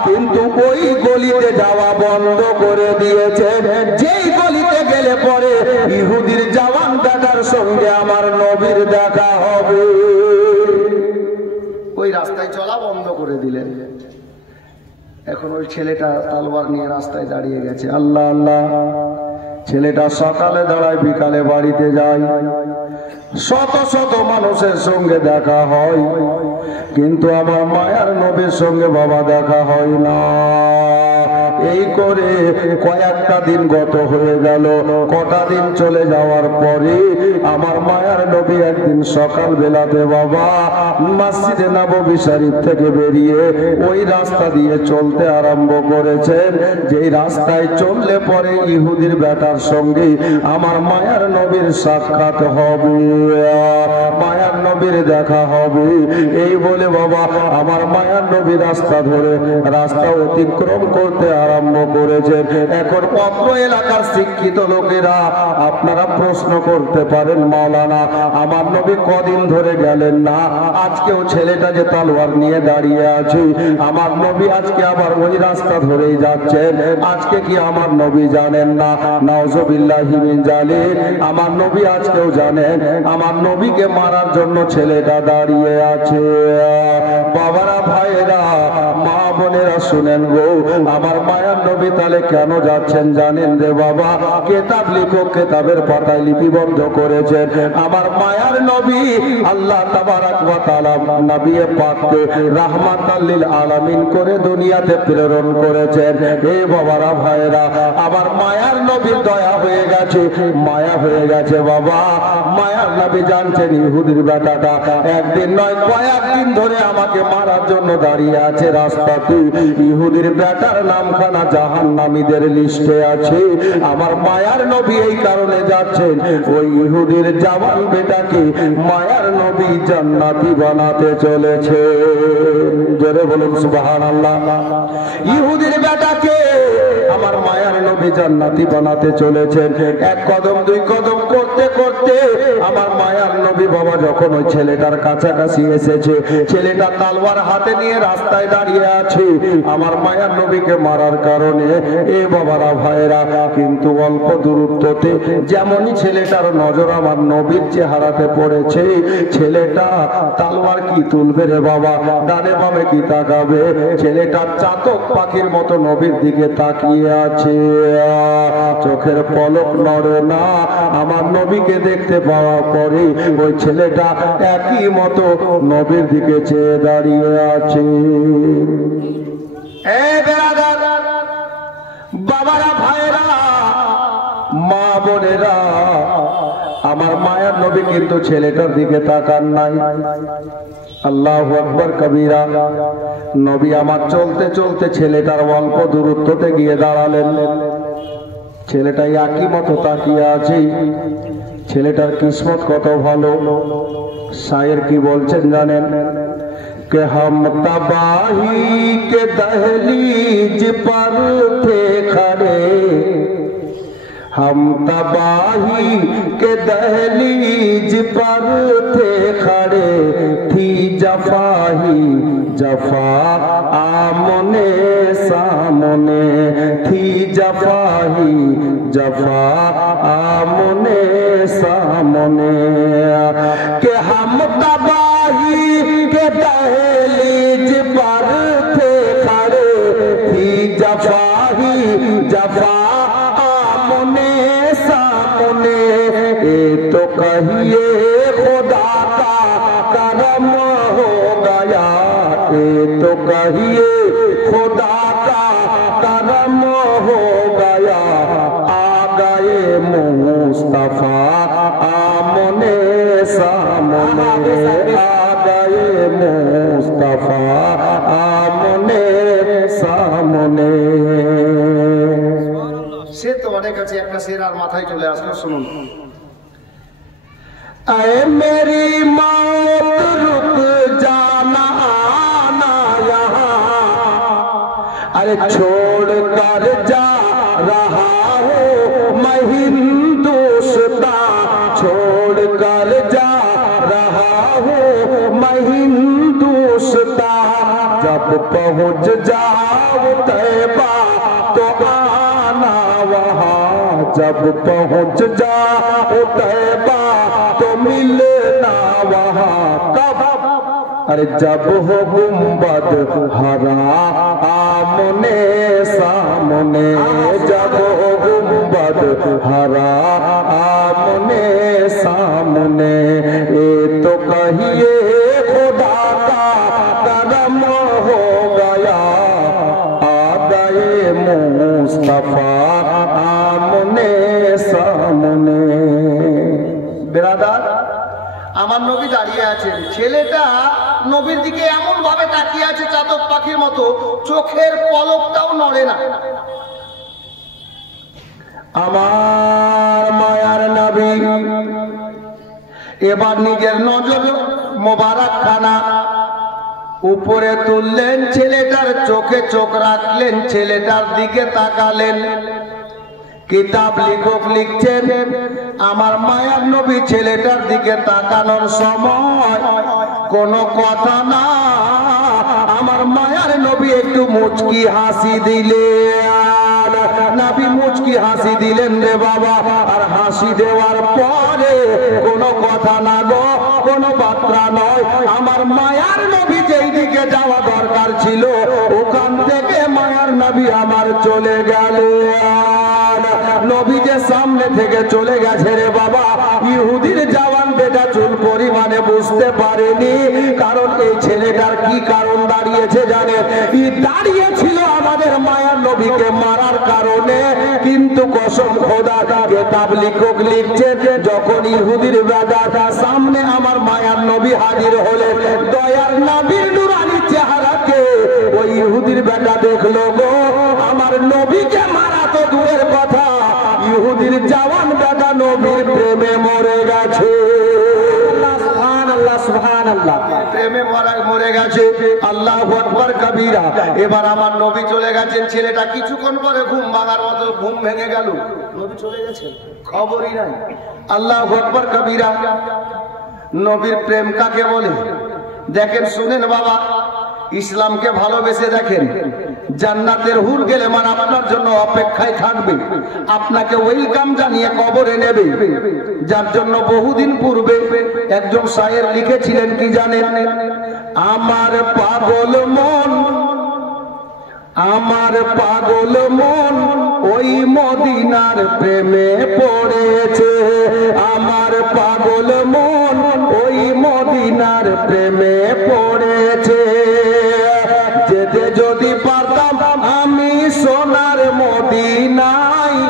কিন্তু ওই গলিতে যাওয়া বন্ধ করে দিয়েছেন যেই গলিতে গেলে পরে ইহুদির জওয়ান বেটার সঙ্গে আমার নবীর দেখা হবে, ওই রাস্তায় চলা বন্ধ করে দিলেন। এখন ওই ছেলেটা তালওয়ার নিয়ে রাস্তায় দাঁড়িয়ে গেছে। আল্লাহ আল্লাহ, ছেলেটা সকালে দাঁড়ায়, বিকালে বাড়িতে যায়, শত শত মানুষের সঙ্গে দেখা হয়, কিন্তু আমার মায়ার নবীর সঙ্গে বাবা দেখা হয় না। এই করে কয়েকটা দিন গত হয়ে গেল। কটা দিন চলে যাওয়ার পরে আমার মায়ার নবী একদিন সকাল বেলাতে বাবা মসজিদে নববী শরীফ থেকে বেরিয়ে ওই রাস্তা দিয়ে চলতে আরম্ভ করেছেন, যেই রাস্তায় চললে পরে ইহুদির বেটার সঙ্গে আমার মায়ার নবীর সাক্ষাৎ হবে, মায়ার নবীর দেখা হবে। এই বলে বাবা আমার মায়ার নবী রাস্তা ধরে রাস্তা অতিক্রম করতে আরম্ভ করেছেন। এখন অত্র এলাকার শিক্ষিত লোকেরা আপনারা প্রশ্ন করতে পারেন, মাওলানা আমার নবী কদিন ধরে গেলেন না, আজকেও ছেলেটা যে তলোয়ার নিয়ে দাঁড়িয়ে আছে, আমার নবী আজকে আবার ওই রাস্তা ধরেই যাচ্ছেন, আজকে কি আমার নবী জানেন না? নাউজুবিল্লাহি মিন যালিক, আমার নবী আজকেও জানেন আমার নবীকে মারার জন্য ছেলেটা দাঁড়িয়ে আছে। বাবারা, ভাইরা, মা বোনেরা শুনেন গো, আমার মায়ার নবী তাহলে কেন যাচ্ছেন জানেন রে বাবা? কিতাব লেখক কিতাবের পাতায় লিপিবদ্ধ করেছেন, আমার মায়ার নবী আল্লাহ তাবারাক ওয়া তাআলা নবী পাককে রাহমাতাল লিল আলামিন করে দুনিয়াতে প্রেরণ করেছেন। হে বাবারা, ভাইরা, আমার মায়ার নবীর দয়া হয়ে গেছে, মায়া হয়ে গেছে বাবা। মায়ার নবী জানছেন ইহুদির বেটাটা একদিন নয় কয়েকদিন ধরে আমাকে মারার জন্য দাঁড়িয়ে আছে রাস্তাতে, ইহুদির বেটার নামখানা জাহান্নামীদের লিস্টে আছে। আমার মায়ার নবী এই কারণে যাচ্ছেন ওই ইহুদির জওয়ান বেটাকে মায়ার নবী জান্নাতি বানাতে চলেছে। জোরে বলুন সুবহানাল্লাহ। ইহুদির বেটাকে আমার মায়ার নবী জান্নাতি বানাতে চলেছেন। এক কদম দুই কদম করতে করতে আমার মায়ার নবী বাবা যখন ওই ছেলেটার কাছাকাছি এসেছে, ছেলেটা তালওয়ার হাতে নিয়ে রাস্তায় দাঁড়িয়ে আছে আমার মায়ার নবীকে মারার কারণে। এ বাবারা ভাইরা, কিন্তু অল্প দূরত্বতে যেমনই ছেলেটার নজর আমার নবীর চেহারাতে পড়েছে, ছেলেটা তালওয়ার কি তুলবে রে বাবা, ডানে বামে কি তাকাবে, ছেলেটা চাতক পাখির মতো নবীর দিকে তাকিয়ে আছে। চোখের পলক নড়ে না। আমার নবীকে দেখতে পাওয়া পরে ওই ছেলেটা একই মতো নবীর দিকে চেয়ে দাঁড়িয়ে আছে। বাবারা ভাইরা মা বোনেরা, আমার মায়ের নবী কিন্তু ছেলেটার দিকে তাকান নাই। আল্লাহু আকবার কবীরা। নবী আমার চলতে চলতে ছেলেটার অল্প দূরত্বতে গিয়ে দাঁড়ালেন। ছেলেটা একই মতো তাকিয়ে আছে। ছেলেটার কিসমত কত ভালো। শায়ের কি বলছেন জানেন? कि हम तबाही के दहलीज पर थे खड़े, हम तबाही के दहलीज पर थे खड़े, थी जफाही जफा आमने सामने, थी जफाही जफा आमने सामने, कि हम तबाही के दहलीज पर थे खड़े, थी जफाही जफा आमने सामने, ये तो कहिए खुदा का करम हो गया, ये तो कहिए खुदा का करम हो गया, आ गए मुस्तफा आमने सामने, आ गए मुस्तफा आमने सामने। সে তো অনেক আছে, একটা শের আর মাথায় চলে আসলো, শুনুন। ऐ मेरी मौत रुक जाना आना यहाँ, अरे छोड़ कर जा रहा हूँ मैं हिंदुस्तान, छोड़ कर जा रहा हूँ मैं हिंदुस्तान, जब पहुँच जाओ तैबा तो आना वहाँ, जब पहुँच जाओ तैबा तो मिलना वहाँ। कब? अरे जब हो गुंबद हरा आमने सामने, जब हो गुंबद हरा आमने सामने, ये तो कहिए खुदा का करम हो गया, आ गए मुस्तफा आमने सामने। বেরাদার, আমার নবী দাঁড়িয়ে আছেন, ছেলেটা নবীর দিকে এমন ভাবে তাকিয়ে আছে চাতক পাখির মতো, চোখের পলকটাও নড়ে না। আমার মায়ার নবী এবার নিজের নজর মোবারক খানা উপরে তুললেন, ছেলেটার চোখে চোখ রাখলেন, ছেলেটার দিকে তাকালেন। কিতাব লেখক লিখছেন, আমার মায়ার নবী ছেলেটার দিকে তাকানোর সময় কোনো কথা না, আমার মায়ার নবী একটু মুচকি হাসি দিলেন। নবী মুচকি হাসি দিলেন রে বাবা, আর হাসি দেওয়ার পরে কোনো কথা না গো, কোনো বার্তা নয়। আমার মায়ার নবী যেই দিকে যাওয়া দরকার ছিল ওখান থেকে মায়ার নবী আমার চলে গেলেন। নবী যে সামনে থেকে চলে গেছে রে বাবা, ইহুদির জওয়ান বেটা চুল পরিমাণে বুঝতে পারেনি, কারণ এই ছেলেটার কি কারণ দাঁড়িয়েছে জানে? দাঁড়িয়েছিল আমাদের মায়ার নবীকে মারার কারণে, কিন্তু কসম খোদা কিতাব লেখক লিখছে, যখন ইহুদির বেটা সামনে আমার মায়ার নবী হাজির হলেন, দয়ার নবীর নুরানি চেহারাকে ওই ইহুদির বেটা দেখলো গো, আমার নবীকে মারা তো দূরের কথা, ইহুদির জওয়ান বেটা নবীর প্রেমে মরে গেছে। সুবহানাল্লাহ, সুবহানাল্লাহ। প্রেমে মরে গেছে। আল্লাহু আকবার কবীরা। এবার আমার নবী চলে গেছেন, ছেলেটা কিছুক্ষণ পরে ঘুম ভাঙার মতো ঘুম ভেঙে গেল, নবী চলে গেছেন, খবরই নাই। আল্লাহু আকবার কবীরা। নবীর প্রেম কাকে বলে? দেখেন, শুনেন বাবা, ইসলামকে ভালোবেসে দেখেন, জান্নাতের হুর গেলে মানে আপনার জন্য অপেক্ষায় থাকবে, আপনাকে ওয়েলকাম জানিয়ে কবরে নেবে, যার জন্য বহুদিন পূর্বে একজন শায়ের লিখেছিলেন কি জানেন? আমার পাগল মন, আমার পাগল মন ওই মদিনার প্রেমে পড়েছে, আমার পাগল মন ওই মদিনার প্রেমে পড়েছে। যেতে যদি পারতাম আমি সোনার মদিনায়,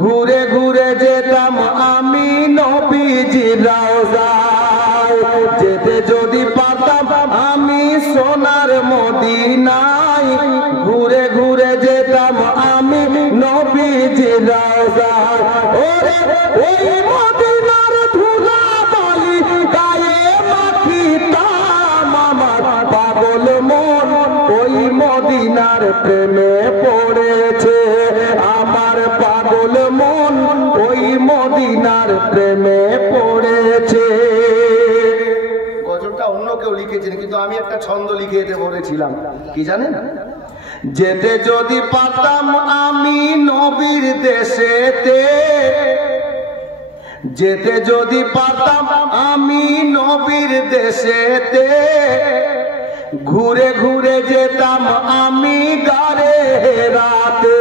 ঘুরে ঘুরে যেতাম আমি নবীজির রওজায়। যেতে যদি পারতাম আমি সোনার মদিনায়, ঘুরে ঘুরে যেতাম আমি নবীজির রওজায়। ওরে ওই মদিনার ধুলা বালি গায়ে মাখিতাম, আমার পাগল মন ওই মদিনার প্রেমে পড়েছে, আমার পাগল মন ওই মদিনার প্রেমে পড়েছে। গজলটা অন্য কেউ লিখেছেন, কিন্তু আমি একটা ছন্দ লিখে দিতে বলেছিলাম, কি জানেন? যেতে যদি পারতাম আমি নবীর দেশেতে, যেতে যদি পারতাম আমি নবীর দেশেতে, ঘুরে ঘুরে যেতাম আমি গারে হেরাতে।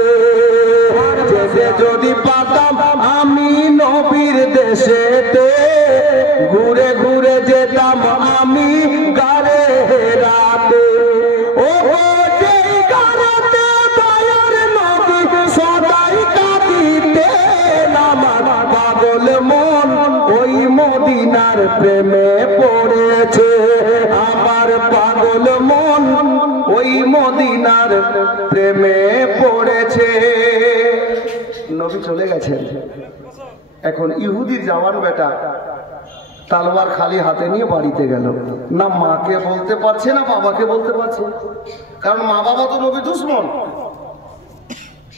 যেতে যদি পারতাম আমি নবীর দেশেতে, ঘুরে ঘুরে যেতাম আমি গারে হেরাতে। ও যেই গারেতে দয়ার নবী সদাই কাঁদিতেন, আমার পাগল মন ওই মদিনার প্রেমে পড়েছে, আমার পাগল মন ওই মদিনার প্রেমে পড়েছে। নবী চলে গেছেন, এখন ইহুদির জওয়ান বেটা তালওয়ার খালি হাতে নিয়ে বাড়িতে গেল, না মাকে বলতে পারছে না বাবাকে বলতে পারছে, কারণ মা বাবা তো নবী দুশ্মন।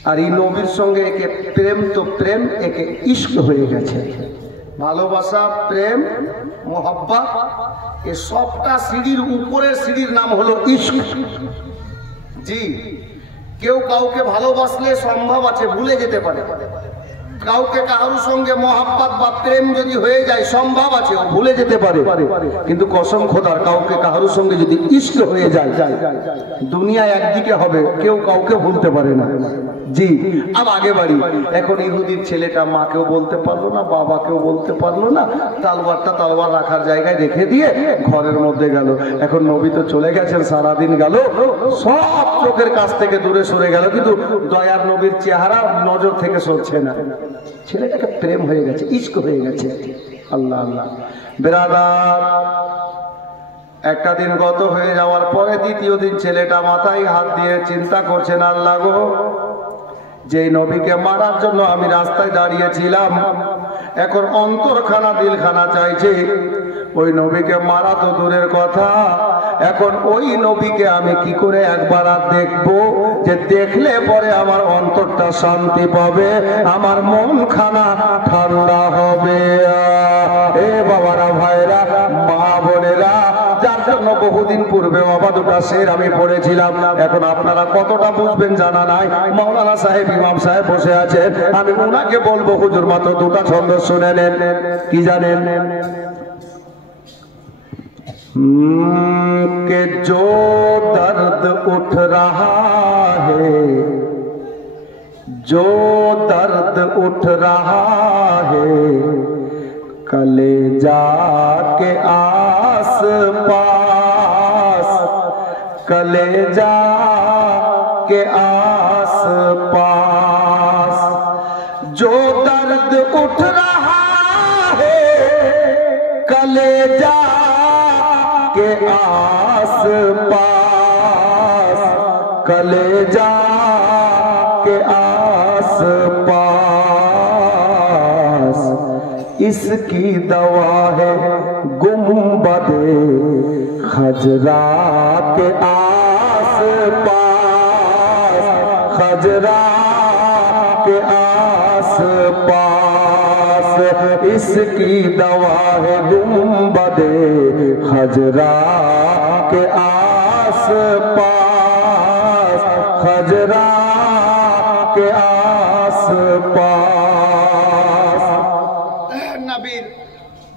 আর এই নবীর সঙ্গে একে প্রেম তো প্রেম, একে ইশক হয়ে গেছে। ভালোবাসা, প্রেম, মোহাব্বত, এ সবটা সিঁড়ির উপরের সিঁড়ির নাম হলো ইশক। জি, কেউ কাউকে ভালোবাসলে সম্ভব আছে ভুলে যেতে পারে, কাউকে কারোর সঙ্গে মোহাব্বত বা প্রেম যদি হয়ে যায় সম্ভব আছে ও ভুলে যেতে পারে, কিন্তু কসম খোদার কাউকে কারোর সঙ্গে যদি ইশক হয়ে যায়, দুনিয়া একদিকে হবে, কেউ কাউকে ভুলতে পারে না। জি, अब आगे বাড়ি। এখন ইহুদির ছেলেটা মাকেও বলতে পারলো না, বাবাকেও বলতে পারলো না, তালওয়ারটা তালওয়ার রাখার জায়গায় রেখে দিয়ে ঘরের মধ্যে গেল। এখন নবী তো চলে গেছেন, সারাদিন গেল, সব চোখের কাছ থেকে দূরে সরে গেল, কিন্তু দয়ার নবীর চেহারা নজর থেকে সরছে না। ছেলেটাকে প্রেম হয়ে গেছে, ইশক হয়ে গেছে। আল্লাহ আল্লাহ। বেরাদার, একটা দিন গত হয়ে যাওয়ার পরে দ্বিতীয় দিন ছেলেটা মাথায় হাত দিয়ে চিন্তা করছেন, আল্লাহ গো, যে নবীকে মারার জন্য আমি রাস্তায় দাঁড়িয়েছিলাম, এখন অন্তরখানা দিলখানা চাইছে, ওই নবীকে মারা তো দূরের কথা, এখন ওই নবীকে আমি কি করে একবার আর দেখবো, যে দেখলে পরে আমার অন্তরটা শান্তি পাবে, আমার মন খানা ঠান্ডা হবে। এ বাবারা, ভাইরা, মা বোনেরা, যার জন্য বহুদিন পূর্বে বাবা দুটা শের আমি পড়েছিলাম, এখন আপনারা কতটা বুঝবেন জানা নাই। মাওলানা সাহেব, ইমাম সাহেব বসে আছেন, আমি উনাকে বলবো হুজুর মাত্র দুটা ছন্দ শুনে নেন। কি জানেন? कि जो दर्द उठ रहा है, जो दर्द उठ रहा है, कलेजा के आस पास, कलेजा के आस पास, जो दर्द उठ रहा है, कलेजा के आस पास, कलेजा के आस पास, इसकी दवा है गुंबदे खजरा के आस पास, खजरा के आस पास, इसकी दवा है गुंबदे खजरा के आस पास, खजरा के आस पास। নবীর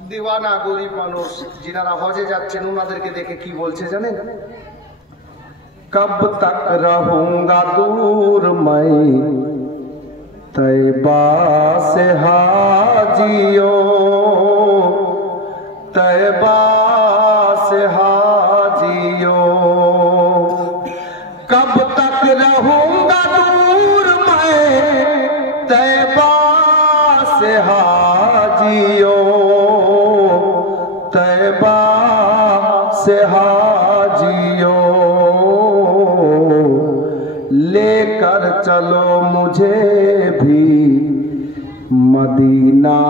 দিওয়ানা গরিব মানুষ যিনারা হজে যাচ্ছেন ওনাদেরকে দেখে কি বলছে জানেন? कब तक रहूंगा दूर मैं तैबा से हाजियो, तैबा से हाजियो, कब तक रहूंगा दूर मैं तैबा से हाजियो, तैबा से हाजियो, लेकर चलो मुझे भी मदीना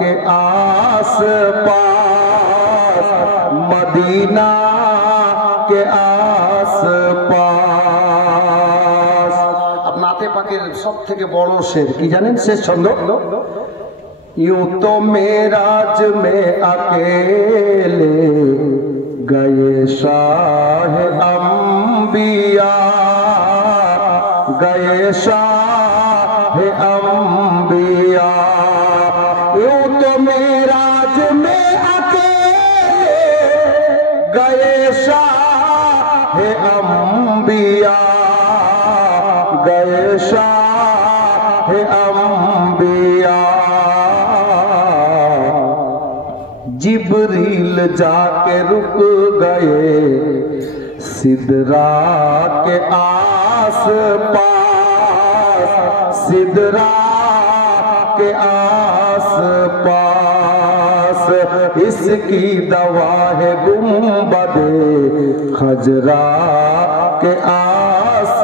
के आस पास, मदीना के आस पास। अब नाते पाकेर सब থেকে বড় শের কি জানেন? শেষ ছন্দ। यूं तो मेराज में अकेले गए शाह अंबिया, गए शाह अंबिया, यूं तो मेराज में अकेले गए शाह अंबिया, गए शाह अंबिया, जिब्रील जाके रुक गए सिदरा के आस पास, सिदरा के आस पास, इसकी दवा है गुंबदे खजरा के आस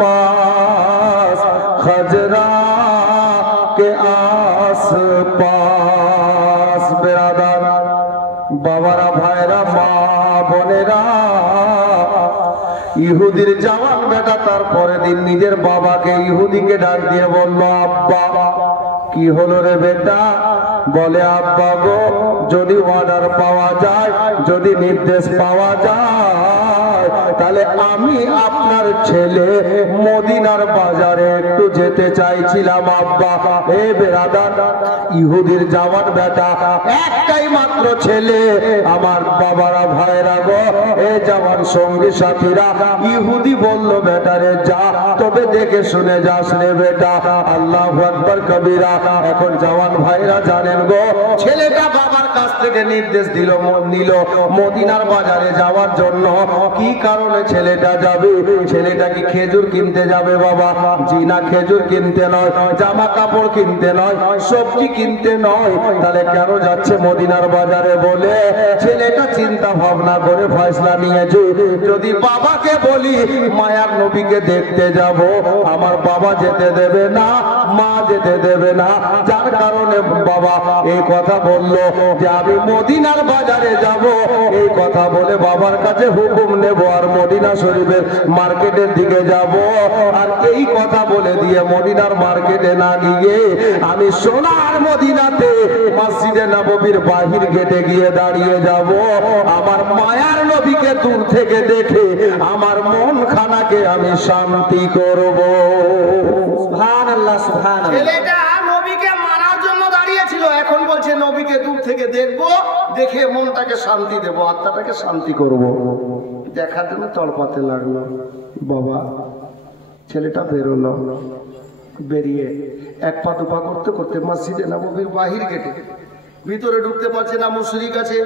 पास, खजरा के आस पास। बेरादार बाबारा भाईरा मा बोनेरा, ইহুদির জওয়ান বেটা তার পরের দিন নিজের বাবাকে ইহুদিকে ডাক দিয়ে বলল, আব্বা কি হলো রে বেটা? বলে, আব্বা গো, যদি অর্ডার পাওয়া যায়, যদি নির্দেশ পাওয়া যায়, তাহলে আমি আপনার ছেলে মদিনার বাজারে একটু যেতে চাইছিলাম আব্বা। এ বেরাদার, ইহুদির জওয়ান বেটা, একটাই মাত্র ছেলে। আমার বাবারা ভাইরা গো, এ জওয়ান সঙ্গী সাথীরা, ইহুদি বলল, বেটারে যা, তবে দেখে শুনে যাস রে বেটা। আল্লাহু আকবার কবিরা। এখন জওয়ান ভাইরা জানেন গো, ছেলেটা বাবার কাছ থেকে নির্দেশ নিল মদিনার বাজারে যাওয়ার জন্য। কি কারণে ছেলেটা যাবে? ছেলেটা কি খেজুর কিনতে যাবে বাবা? জি না, খেজুর কিনতে নয়, জামা কাপড় কিনতে নয়, সবজি কিনতে নয়। তাহলে কেন যাচ্ছে মদিনার বাজারে? বলে ছেলেটা চিন্তা ভাবনা করে ফয়সলা নিয়েছে, যদি বাবাকে বলি মায়ার নবীকে দেখতে যাব, আমার বাবা যেতে দেবে না, মা যেতে দেবে না। যার কারণে বাবা এই কথা বলল যে আমি মদিনার বাজারে যাব। এই কথা বলে বাবার কাছে হুকুম নেব আর মদিনা শরীফের মার্কেটের দিকে যাব। আর এই কথা বলে দিয়ে মদিনার মার্কেটে না গিয়ে আমি সোনার মদিনাতে মসজিদে নববীর বাহির গেটে গিয়ে দাঁড়িয়ে যাব। আমার মায়ার নবীকে দূর থেকে দেখে আমার মন খানাকে আমি শান্তি করব। সুবহানাল্লাহ, সুবহানাল্লাহ। ছেলেটা নবীকে মারার জন্য দাঁড়িয়েছিল, এখন বলছে নবীকে দূর থেকে দেখবো, দেখে মনটাকে শান্তি দেব, আত্মাটাকে শান্তি করব। দেখার জন্য তড়পাতে লাগলো। বাবা ছেলেটা বেরোলো, বেরিয়ে এক পা দুপা করতে করতে মসজিদে নববীর বাহির গেটে, ভিতরে ঢুকতে পারছে না, মুশরিক আছে,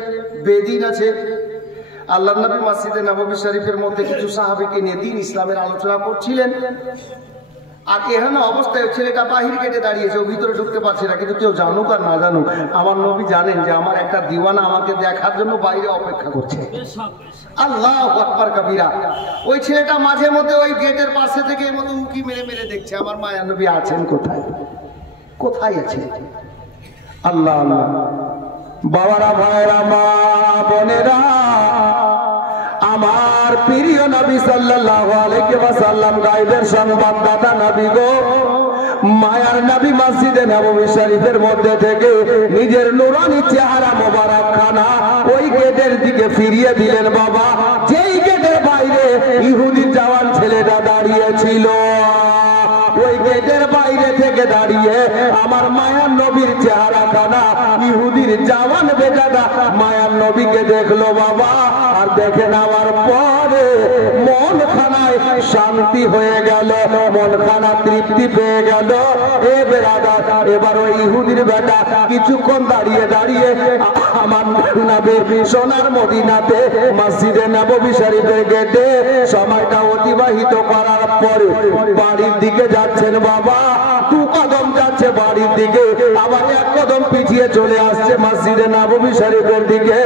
বেদিন আছে। আল্লাহর নবী মসজিদে নববী শরীফের মধ্যে কিছু সাহাবীকে নিয়ে দ্বীন ইসলামের আলোচনা করছিলেন। আর এখানে অবস্থায় ছেলেটা বাহির গেটে দাঁড়িয়েছে, ও ভিতরে ঢুকতে পারছে না। কিন্তু কেউ জানুক আর না জানুক, আমার নবী জানেন যে আমার একটা দিওয়ানা আমাকে দেখার জন্য বাইরে অপেক্ষা করছে। আল্লাহু আকবার কবিরা। ওই ছেলেটা মাঝে মধ্যে ওই গেটের পাশে থেকে এর মতো উকি মেরে মেরে দেখছে আমার মায়ের নবী আছেন কোথায়, কোথায় আছেন। আল্লাহ আল্লাহ। বাবারা ভাইরা মা বোনেরা, আমার প্রিয় নবী সাল্লাল্লাহু আলাইহি ওয়াসাল্লাম গায়বের সংবাদদাতা নবী গো, মায়ার নবী মসজিদে নববী শরীফের মধ্যে থেকে নিজের নুরানি চেহারা মোবারক খানা ওই গেটের দিকে ফিরিয়ে দিলেন বাবা, যেই গেটের বাইরে ইহুদি জওয়ান ছেলেটা দাঁড়িয়ে ছিল। ওই গেটের বাইরে থেকে দাঁড়িয়ে আমার মায়ার নবীর চেহারা খানা ইহুদির জওয়ান বেটাটা মায়ার নবীকে দেখলো বাবা, আর দেখে নেওয়ার পরে মন খানায় শান্তি হয়ে গেল, মন খানা তৃপ্তি পেয়ে গেল। এ বেরাদার, এবার ওই ইহুদির বেটা কিছুক্ষণ দাঁড়িয়ে দাঁড়িয়ে আমার নবী সোনার মদিনাতে মসজিদে নববী শরীফের গেটে সময়টা অতিবাহিত করার পরে বাড়ির দিকে যাচ্ছেন বাবা। দু কদম যাচ্ছে বাড়ির দিকে, আবার এক কদম পিছিয়ে চলে আসছে মসজিদে নববী শরীফের দিকে।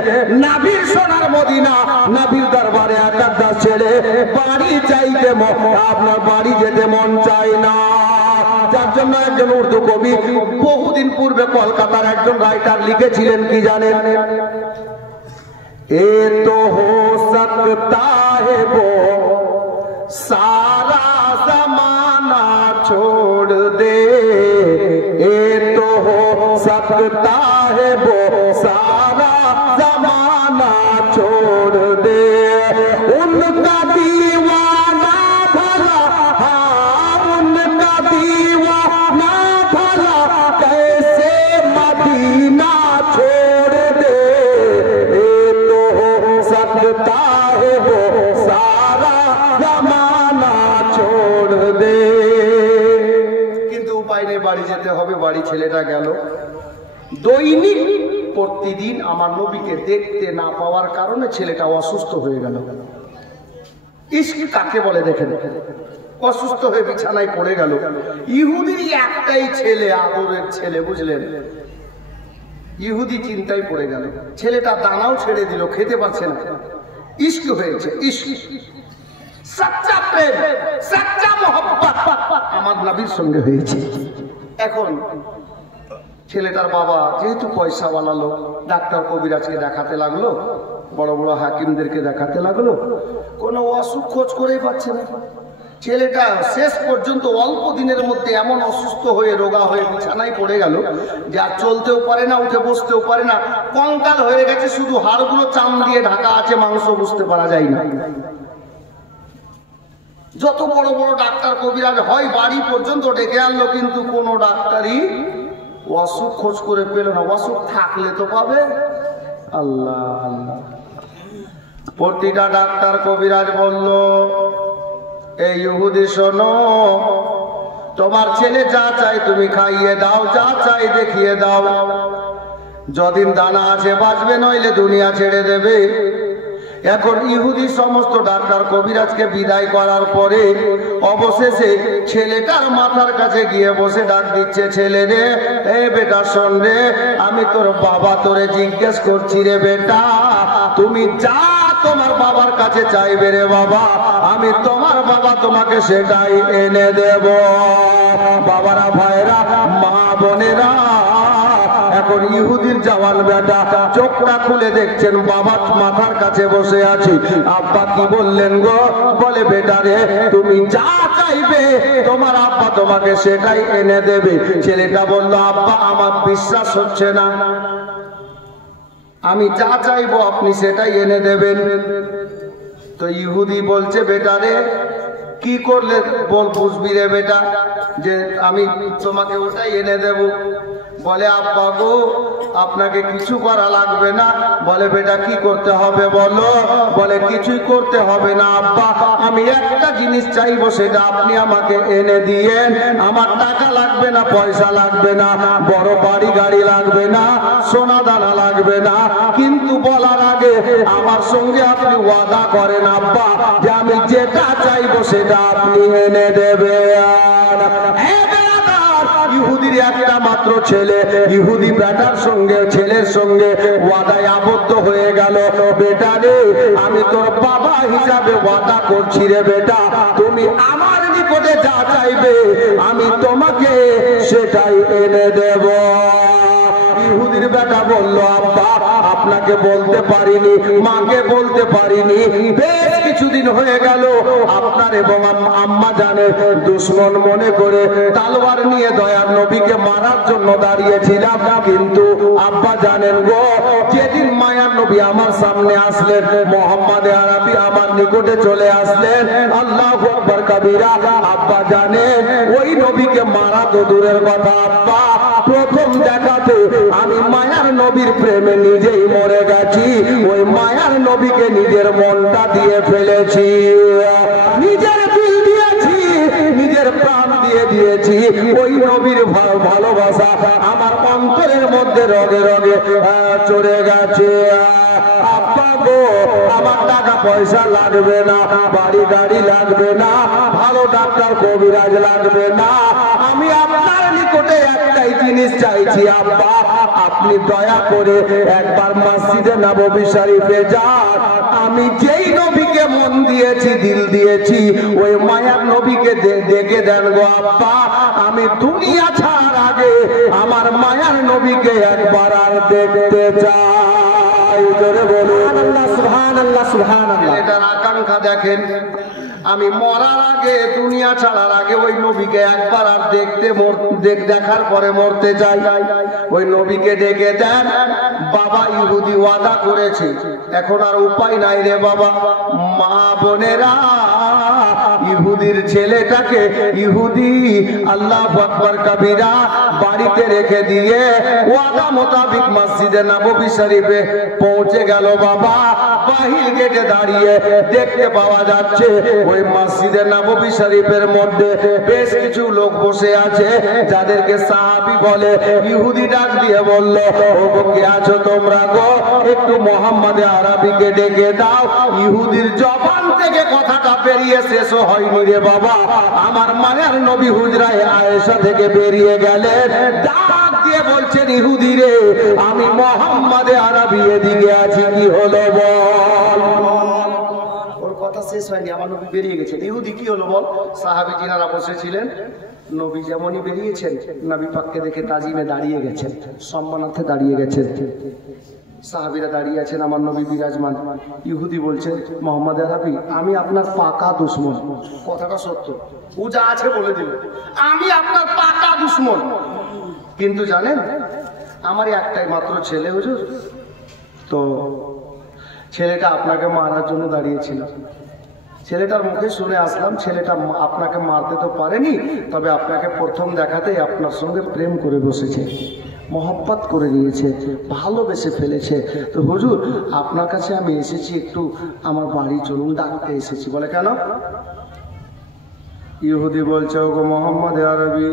নবীর সোনার মদিনা, নবীর দরবারে একাদা ছেড়ে বাড়ি চাইতে আপনার বাড়ি যেতে মন চায় না। যার জন্য একজন উর্দু কবি বহুদিন পূর্বে কলকাতার একজন রাইটার লিখেছিলেন কি জানেন? এ তো হো সকতা হে वो सारा जमाना छोड़ दे, ये तो हो सकता है वो सारा जमाना छोड़ दे, उनका दीवाना भला, हाँ उनका दीवाना भला कैसे मदीना छोड़ दे, ये तो हो सकता है वो सारा जमाना छोड़ दे। কিন্তু উপায় নেই, বাড়ি যেতে হবে। বাড়ি ছেলেটা গেল। দৈনিক প্রতিদিন আমার নবীকে দেখতে না পাওয়ার কারণে ছেলেটা অসুস্থ হয়ে গেল। ইশক কাকে বলে দেখেন, অসুস্থ হয়ে বিছানায় পড়ে গেল। ইহুদির একটাই ছেলে, আদরের ছেলে, বুঝলেন? ইহুদি চিন্তায় পড়ে গেল। ছেলেটা দানাও ছেড়ে দিল, খেতে পারছে না। ইশক হয়েছে, ইশক, সচ্চা প্রেম, সচ্চা মোহব্বত আমার নবীর সঙ্গে হয়েছে। এখন ছেলেটার বাবা যেহেতু পয়সাওয়ালা লোক, ডাক্তার কবিরাজকে দেখাতে লাগলো, বড় বড় হাকিমদেরকে দেখাতে লাগলো, কোনো অসুখ খোঁজ করেই পাচ্ছে না। ছেলেটা শেষ পর্যন্ত অল্প দিনের মধ্যে এমন অসুস্থ হয়ে রোগা হয়ে বিছানায় পড়ে গেল যে আর চলতেও পারে না, উঠে বসতেও পারে না, কঙ্কাল হয়ে গেছে, শুধু হাড়গুলো চাম দিয়ে ঢাকা আছে, মাংস বুঝতে পারা যায় না। যত বড় বড় ডাক্তার কবিরাজ হয় বাড়ি পর্যন্ত ডেকে আনলো, কিন্তু কোনো ডাক্তারই অসুখ খোঁজ করে পেল না। অসুখ থাকলে তো পাবে। আল্লাহ আল্লাহ। প্রতিটা ডাক্তার কবিরাজ বলল, এই ইহুদি শোনো, তোমার ছেলে যা চাই তুমি খাইয়ে দাও, যা চাই দেখিয়ে দাও, যদিন দানা আছে বাঁচবে, নইলে দুনিয়া ছেড়ে দেবে। এখন ইহুদি সমস্ত ডাক্তার কবিরাজকে বিদায় করার পরে অবশেষে ছেলেটার মাথার কাছে গিয়ে বসে ডাক দিচ্ছে, ছেলে রে, এ বেটা শোন রে, আমি তোর বাবা, তোরে জিজ্ঞেস করছি রে বেটা, তুমি যা তোমার বাবার কাছে চাইবে রে বাবা, আমি তোমার বাবা তোমাকে সেটাই এনে দেব। বাবারা, ভাইরা, মা বোনেরা, এখন ইহুদির জওয়ান বেটা চোখটা খুলে দেখছেন বাবা মাথার কাছে বসে আছে। আব্বা কি বললেন গো? বলে, বেটা রে, তুমি যা চাইবে তোমার আব্বা তোমাকে সেটাই এনে দেবে। ছেলেটা বলল, আব্বা আমার বিশ্বাস হচ্ছে না, আমি যা চাইবো আপনি সেটাই এনে দেবেন। তো ইহুদি বলছে, বেটা রে, কি করলে বল বুঝবি রে বেটা যে আমি তোমাকে ওটাই এনে দেব? বলে, আব্বা গো, আপনাকে কিছু করা লাগবে না। বলে, বেটা কি করতে হবে বলো? বলে, কিছুই করতে হবে না আব্বা, আমি একটা জিনিস চাইবো, সেটা আপনি আমাকে এনে দিয়েন। আমার টাকা লাগবে না, পয়সা লাগবে না, বড় বাড়ি গাড়ি লাগবে না, সোনা দানা লাগবে না, কিন্তু বলার আগে আমার সঙ্গে আপনি ওয়াদা করেন আব্বা যে আমি যেটা চাইবো সেটা আপনি এনে দেবেন। ইহুদির একটা মাত্র ছেলে, ইহুদি বেটার সঙ্গে ছেলের সঙ্গে ওয়াদায় আবদ্ধ হয়ে গেল। বেটা রে, আমি তোর বাবা হিসাবে ওয়াদা করছি রে বেটা, তুমি আমার নিকটে যা চাইবে আমি তোমাকে সেটাই এনে দেব। ইহুদির বেটা বলল, আব্বা আপনাকে বলতে পারিনি, মাকে বলতে পারিনি, বেশ কিছুদিন হয়ে গেল আপনার এবং আম্মা জানে দুশ্মন মনে করে তালোয়ার নিয়ে দয়ার নবীকে মারার জন্য দাঁড়িয়েছিলাম, কিন্তু আব্বা জানেন গো, যেদিন মায়ার নবী আমার সামনে আসলেন, মোহাম্মদ আরবি আমার নিকটে চলে আসলেন, আল্লাহু আকবার কবীরা, আব্বা জানেন ওই নবীকে মারা তো দূরের কথা, আব্বা প্রথম দেখাতে আমি মায়ার নবীর প্রেমে নিজেই মরে গেছি, ওই মায়ার নবীকে নিজের মনটা দিয়ে ফেলেছি, নিজের দিল দিয়েছি, নিজের প্রাণ দিয়ে দিয়েছি, ওই নবীর ভালোবাসা আমার অন্তরের মধ্যে রগে রগে চড়ে গেছে। আব্বা গো, আমার টাকা পয়সা লাগবে না, বাড়ি গাড়ি লাগবে না, ভালো ডাক্তার কবিরাজ লাগবে না, আমি আপনার নিকটে একটাই জিনিস চাইছি, আব্বা আপনি দয়া করে একবার মসজিদে নববী শরীফে যান, আমি যেই নবীকে মন দিয়েছি, দিল দিয়েছি, ওই মায়ার নবীকে দেখে দেন গো আব্বা, আমি দুনিয়া ছাড়ার আগে আমার মায়ার নবীকে একবার আর দেখতে চাই। জোরে বলুন সুবহানাল্লাহ, সুবহানাল্লাহ। এটার আকাঙ্ক্ষা দেখেন, আমি মরার আগে, দুনিয়া ছাড়ার আগে ওই নবীকে একবার আর দেখার পরে মরতে চাই। ওই নবীকে ডেকে দেন, বাবা ইহুদি ওয়াদা করেছে, এখন আর উপায় নাই রে বাবা। মা বোনেরা, ইহুদির ছেলেটাকে ইহুদি আল্লাহু আকবার কবীরা বাড়িতে রেখে দিয়ে ওয়াদা মোতাবেক মসজিদে নববী শরীফে পৌঁছে গেল। বাবা বাহির গেটে দাঁড়িয়ে দেখতে পাওয়া যাচ্ছে ওই মসজিদে নববী শরীফের মধ্যে বেশ কিছু লোক বসে আছে, যাদেরকে সাহাবী বলে। ইহুদি ডাক দিয়ে বলল, ওগো কে আছো তোমরা গো, একটু মোহাম্মদ আরবিকে ডেকে দাও। ইহুদির জবান থেকে কথাটা বেরিয়ে শেষ হয়নি রে বাবা, আমার মায়ের নবী হুজরায়ে আয়েশা থেকে বেরিয়ে গেলেন, ডাক দিয়ে বলছেন, ইহুদি রে, আমি মোহাম্মদ আরবি এদিকে আছি, কি হলো বল। ওর কথা শেষ হয়নি, আমার নবী বেরিয়ে গেছেন। ইহুদি কি হলো বল। সাহাবী যিনারা বসেছিলেন, নবী যেমনই বেরিয়েছেন, নবী পাককে দেখে তাজিমে দাঁড়িয়ে গেছেন, সম্মানার্থে দাঁড়িয়ে গেছেন। সাহাবীরা দাঁড়িয়ে আছেন, আমার নবী বিরাজমান। ইহুদি বলছে, মোহাম্মদ আরবি, আমি আপনার পাকা দুশমন। কথাটা সত্য, ও যা আছে বলে দিল, আমি আপনার পাকা দুশমন। কিন্তু জানেন, আমার একটাই মাত্র ছেলে হুজুর, তো ছেলেটা আপনাকে মারার জন্য দাঁড়িয়েছিল। ছেলেটার মুখে শুনে আসলাম, ছেলেটা আপনাকে মারতে তো পারেনি, তবে আপনাকে প্রথম দেখাতেই আপনার সঙ্গে প্রেম করে বসেছে, মহব্বত করে নিয়েছে, ভালোবেসে ফেলেছে। তো হুজুর আপনার কাছে আমি এসেছি, একটু আমার বাড়ি চলুন, ডাকতে এসেছি। বলে কেন? ইহুদি বলছে, ওগো মোহাম্মদ আরবি,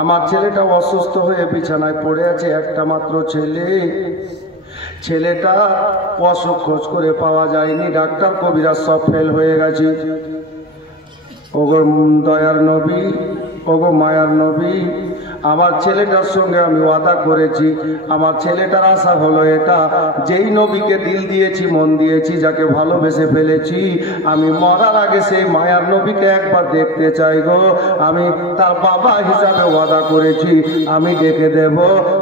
আমার ছেলেটা অসুস্থ হয়ে বিছানায় পড়ে আছে, একটা মাত্র ছেলে, ছেলেটা অসুখ খোঁজ করে পাওয়া যায়নি, ডাক্তার কবিরাজ সব ফেল হয়ে গেছে। ওগো দয়ার নবী, ওগো মায়ার নবী, আমার ছেলেটার সঙ্গে আমি ওয়াদা করেছি, আমার ছেলেটার আশা হলো এটা, যেই নবীকে দিল দিয়েছি, মন দিয়েছি, যাকে ভালোবেসে ফেলেছি, আমি মরার আগে সেই মায়ার নবীকে একবার দেখতে চাই গো। আমি তার বাবা হিসাবে ওয়াদা করেছি, আমি ডেকে দেব,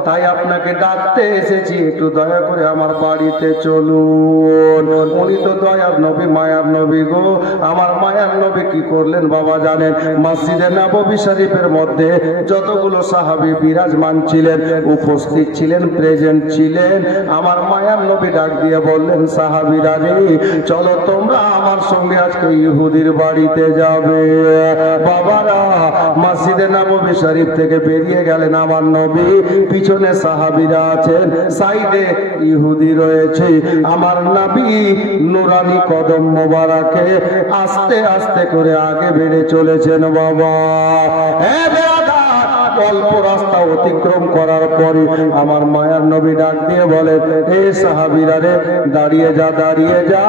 তাই আপনাকে ডাকতে এসেছি, একটু দয়া করে আমার বাড়িতে চলুন। উনি তো দয়ার নবী, মায়ার নবী গো। আমার মায়ার নবী কি করলেন বাবা জানেন? মসজিদে নববী শরীফের মধ্যে যতগুলো সাহাবী বিরাজমান ছিলেন, উপস্থিত ছিলেন, প্রেজেন্ট ছিলেন, আমার মায়ার নবী ডাক দিয়ে বললেন, সাহাবীরা রে, চলো তোমরা আমার সঙ্গে আজকে ইহুদির বাড়িতে যাবে। বাবারা মসজিদে নববী শরীফ থেকে বেরিয়ে গেলেন আমার নবী, পিছনে সাহাবীরা আছেন, সাইডে ইহুদি রয়েছে। আমার নবী নুরানি কদম মোবারকে আস্তে আস্তে করে আগে বেড়ে চলেছেন। বাবা অল্প রাস্তা অতিক্রম করার পরে আমার মায়ার নবী ডাক দিয়ে বলেন, হে সাহাবীরা রে, দাঁড়িয়ে যা, দাঁড়িয়ে যা।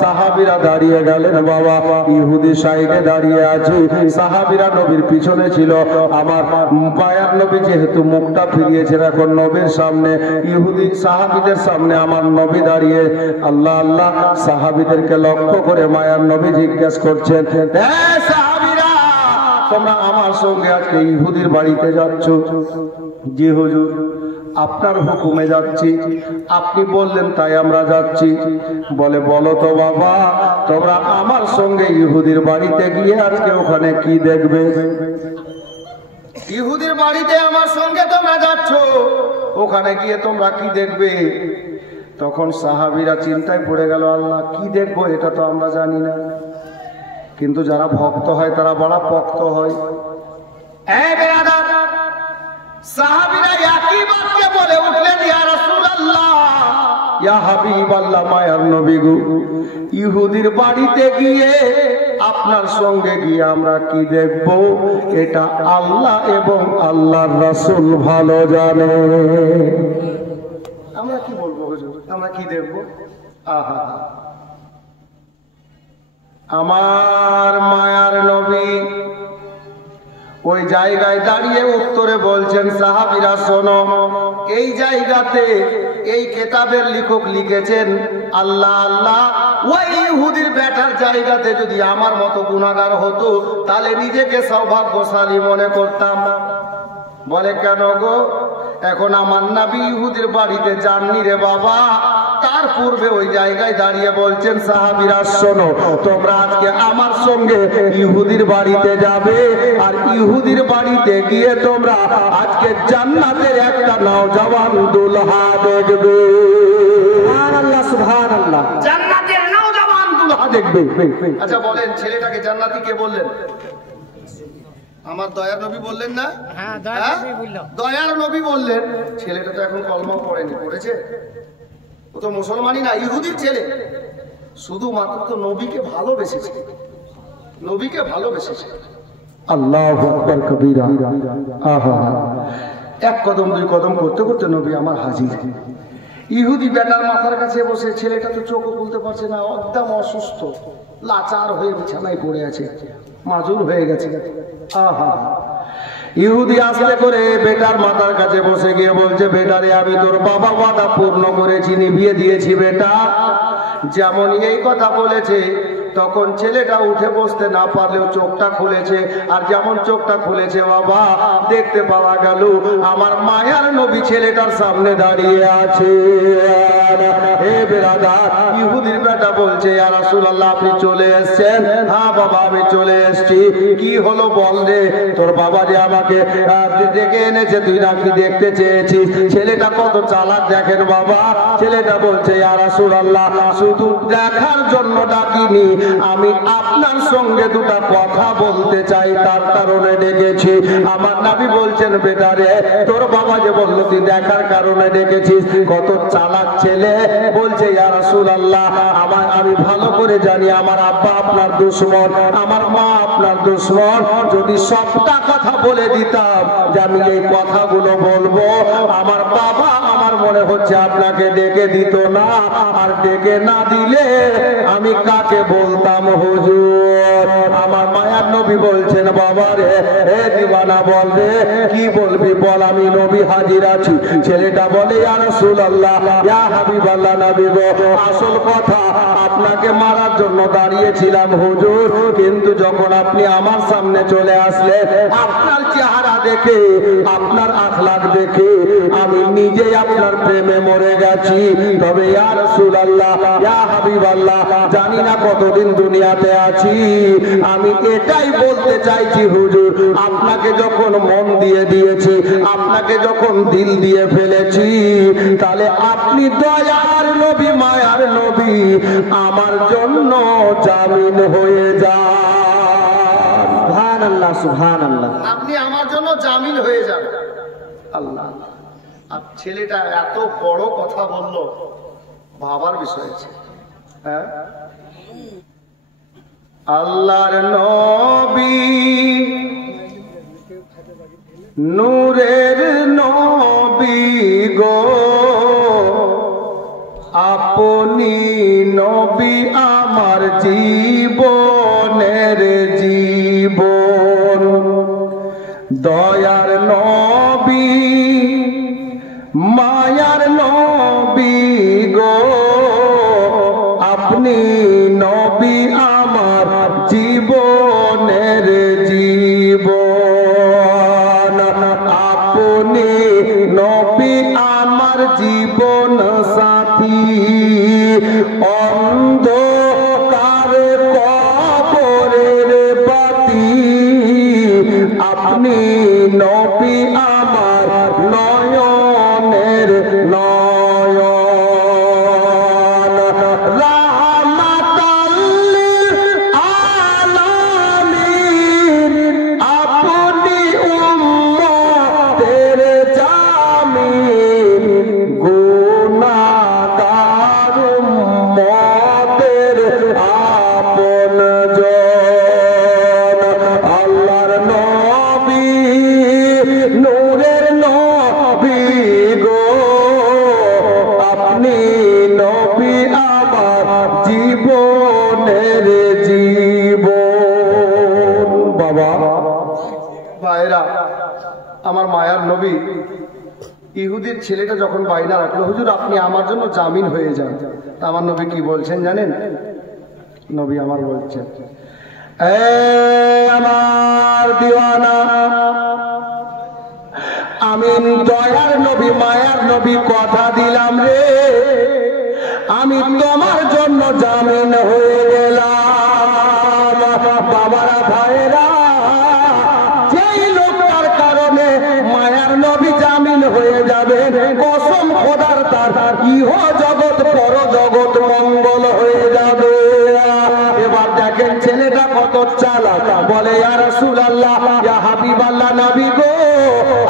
সাহাবীরা দাঁড়িয়ে গেলেন। বাবা ইহুদি সাইডে দাঁড়িয়ে আছে, সাহাবীরা নবীর পিছনে ছিল। আমার মায়ার নবী যেহেতু মুখটা ফিরিয়েছেন এখন নবীর সামনে, ইহুদি সাহাবীদের সামনে আমার নবী দাঁড়িয়ে আল্লাহ আল্লাহ সাহাবীদেরকে লক্ষ্য করে মায়ার নবী জিজ্ঞেস করছেন, হে সাহাবীরা, তোমরা আমার সঙ্গে আজকে ইহুদির বাড়িতে যাচ্ছ? জি হুজুর, আপনার হুকুমে যাচ্ছি, আপনি বললেন তাই আমরা যাচ্ছি। বলে বলো তো বাবা, তোমরা আমার সঙ্গে ইহুদির বাড়িতে গিয়ে আজকে ওখানে কি দেখবে? ইহুদির বাড়িতে আমার সঙ্গে তোমরা যাচ্ছ, ওখানে গিয়ে তোমরা কি দেখবে? তখন সাহাবীরা চিন্তায় পড়ে গেল, আল্লাহ কি দেখবো এটা তো আমরা জানি না, কিন্তু যারা ভক্ত হয় তারা বড় পক্ত হয়। সাহাবীরা একই বাক্যে বলে উঠলেন, ইয়া রাসূলুল্লাহ, ইয়া হাবিবাল্লাহ, মায়ার নবী গো, ইহুদির বাড়িতে গিয়ে আপনার সঙ্গে গিয়ে আমরা কি দেখব এটা আল্লাহ এবং আল্লাহর রাসূল ভালো জানে। আমরা কি বলবো হুজুর, আমরা কি দেখবো? আহা, আমার মায়ার নবী ওই জায়গায় দাঁড়িয়ে উত্তরে বলছেন, সাহাবীরা শোনো, এই জায়গাতে এই কেতাবের লেখক লিখেছেন আল্লাহ আল্লাহ। ওই ইহুদির বেটার জায়গাতে যদি আমার মতো গুনাহগার হতো তাহলে নিজেকে সৌভাগ্যশালী মনে করতাম। বলে কেন গো? এখন আমার নবী ইহুদির বাড়িতে যাননি রে বাবা। তার পূর্বে ওই জায়গায় দাঁড়িয়ে বলছেন, সাহাবীরা শোনো, তোমরা আজকে আমার সঙ্গে ইহুদির বাড়িতে যাবে, আর ইহুদির বাড়িতে গিয়ে তোমরা আজকে জান্নাতের একটা নওজওয়ান দুলহা দেখবে। সুবহানাল্লাহ, সুবহানাল্লাহ, জান্নাতের নওজওয়ান দুলহা দেখবে। আচ্ছা বলেন, ছেলেটাকে জান্নাতি কে বললেন? আমার দয়ার নবী বললেন না? হ্যাঁ, দয়ার নবী বললেন। ছেলেটা তো এখন কলমা পড়েনি, পড়েছে? ও তো মুসলমানই না, ইহুদির ছেলে। শুধুমাত্র তো নবীকে ভালোবেসেছে, নবীকে ভালোবেসেছে। আল্লাহু আকবার কবীরা। আহা, এক কদম দুই কদম করতে করতে নবী আমার হাজির। ইহুদি বেটার মাথার কাছে বসে, ছেলেটা তো চোখও খুলতে পারছে না, একদম অসুস্থ, লাচার হয়ে বিছানায় পড়ে আছে, মাজুর হয়ে গেছে। আহা, ইহুদি আস্তে করে বেটার মাথার কাছে বসে গিয়ে বলছে, বেটারে আমি তোর বাবা ওয়াদা পূর্ণ করেছি, নিভিয়ে দিয়েছি বেটা। যেমন এই কথা বলেছে তখন ছেলেটা উঠে বসতে না পারলেও চোখটা খুলেছে, আর যেমন চোখটা খুলেছে বাবা দেখতে পাওয়া গেল আমার মায়ার নবী ছেলেটার সামনে দাঁড়িয়ে আছে। হে বেরাদার, ইহুদির বেটা বলছে, ইয়া রাসূলুল্লাহ আপনি চলে এসেছেন? হ্যাঁ বাবা আমি চলে এসেছি। কি হলো বল রে, তোর বাবা যে আমাকে ডেকে এনেছে, তুই নাকি দেখতে চেয়েছিস। ছেলেটা কত চালাক দেখেন বাবা। ছেলেটা বলছে, ইয়া রাসূলুল্লাহ শুধু দেখার জন্য ডাকিনি, আমি আপনার সঙ্গে দুটো কথা বলতে চাই, তার কারণে ডেকেছি। আমার নবী বলছেন, বেটা রে তোর বাবা যে বলল তুই দেখার কারণে ডেকেছিস, কত চালাক ছেলে। বলছে, ইয়া রাসূলুল্লাহ আমি ভালো করে জানি আমার আব্বা আপনার দুশমন, আমার মা আপনার দুশমন। যদি সবটা কথা বলে দিতাম যে আমি এই কথাগুলো বলবো, আমার বাবা আমার মনে হচ্ছে আপনাকে ডেকে দিত না, আর ডেকে না দিলে আমি কাকে বলতাম হুজুর? আমার মায়ার নবী বলছেন, বাবা রে হে দিওয়ানা বল রে, কি বলবি বল, আমি নবী হাজির আছি। ছেলেটা বলে, ইয়া রাসূলুল্লাহ ইয়া হাবিবাল্লাহ নবী গো, আসল কথা আপনাকে মারার জন্য দাঁড়িয়েছিলাম হুজুর, কিন্তু যখন আপনি আমার সামনে চলে আসলেন, আপনার চেহারা দেখে আপনার আখলাক দেখে আমি নিজেই আপনার প্রেমে মরে গেছি। তবে ইয়া রাসূলুল্লাহ ইয়া হাবিবাল্লাহ জানি না কতদিন দুনিয়াতে আছি, আমি এটাই বলতে চাইছি হুজুর, আপনাকে যখন মন দিয়ে দিয়েছি, আপনাকে যখন দিল দিয়ে ফেলেছি, তাহলে আপনি দয়ার নবী মায়ার নবী আমার জন্য জামিন হয়ে যান। সুবহানাল্লাহ, সুবহানাল্লাহ, আপনি আমার জন্য জামিন হয়ে যান। আল্লাহ, আর ছেলেটা এত বড় কথা বলল, ভাবার বিষয় আছে। হ্যাঁ, আল্লাহর নবী নূরের নবী গো, আপনি নবী আমার জীবনের জীবন। দয়ার নবী মায়ার নবী গো, আপনি নবী আমার জীবনের জীবন। আপনি জীবনের জীবন। বাবা ভাইরা, আমার মায়ার নবী ইহুদির ছেলেটা যখন বাইনা রাখলো, হুজুর আপনি আমার জন্য জামিন হয়ে যান, তা আমার নবী কি বলছেন জানেন? নবী আমার বলছেন, আমার দিওয়ানা, আমি দয়ার নবী মায়ার নবী কথা দিলাম রে, আমি তোমার জন্য জামিন হয়ে গেলাম। বাবারা ভাইরা, যেই লোকটার কারণে মায়ার নবী জামিন হয়ে যাবে, কসম খোদার তার ইহ জগৎ পর জগৎ মঙ্গল হয়ে যাবে। এবার দেখেন ছেলেটা কত চালাক, বলে ইয়া রাসূলুল্লাহ, ইয়া হাবিবাল্লাহ, নবী গো,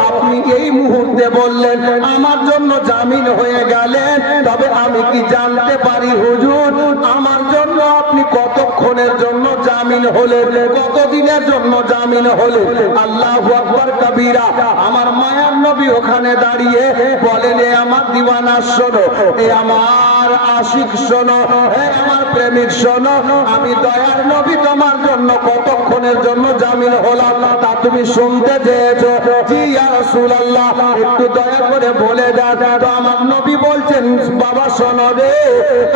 আপনি এই মুহূর্তে বললেন আমার জন্য জামিন হয়ে গেলেন, তবে আমি কি জানতে পারি হুজুর আমার জন্য আপনি কতক্ষণের জন্য জামিন হলেন, কতদিনের জন্য জামিন হলেন? আল্লাহু আকবার কবীরা। আমার মায়ার নবী ওখানে দাঁড়িয়ে বলেন, এ আমার দিওয়ানা শোনো, এ আমার আশিক শোনো, হে আমার প্রেমিক শোনো, আমি দয়ার নবী তোমার জন্য কতক্ষণের জন্য জামিন হলাম তা তুমি শুনতে চেয়েছো? জি ইয়া রাসূলুল্লাহ, একটু দয়া করে বলে দেন। তো আমার নবী বলছেন, বাবা শোনো রে,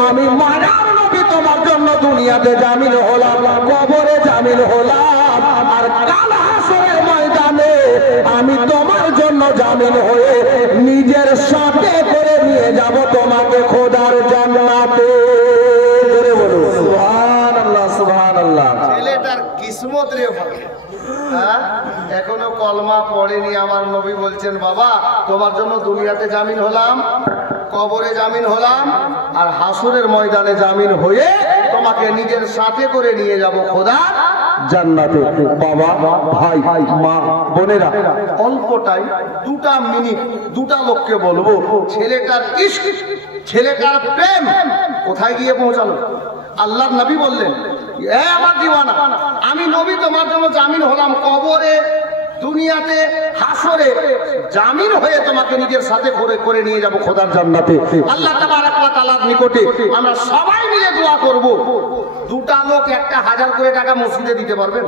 আমি মায়ার নবী তোমার জন্য দুনিয়াতে জামিন হলাম, কবরে জামিন হলাম, আর কাল হাসরের ময়দানে আমি তোমার জন্য জামিন হয়ে নিজের সাথে করে নিয়ে যাব তোমাকে খোদার জান্নাতে। জোরে বলুন সুবহানাল্লাহ, সুবহানাল্লাহ। ছেলেটার কিসমত রে ভাই, এখনো কলমা পড়েনি, আমার নবী বলছেন বাবা তোমার জন্য দুনিয়াতে জামিন হলাম, কবরে জামিন হলাম, আর হাসরের ময়দানে জামিন হয়ে তোমাকে নিজের সাথে করে নিয়ে যাব খোদা জান্নাতে। বাবা ভাই মা বোনেরা, অল্পটাই 2 মিনিট 2 লোককে বলবো, ছেলেটার ইশক, ছেলেটার প্রেম কোথায় গিয়ে পৌঁছালো। আল্লাহর নবী বললেন, এ আমার দিওয়ানা, আমি নবী তোমার জন্য জামিন হলাম, কবরে দুনিয়াতে হাসরে জামিন হয়ে তোমাকে নিজের সাথে করে নিয়ে যাব খোদার জান্নাতে। আল্লাহ তাবারক ওয়া তাআলার নিকটে আমরা সবাই মিলে দোয়া করব। 2 লোক 1000 করে টাকা মসজিদে দিতে পারবেন?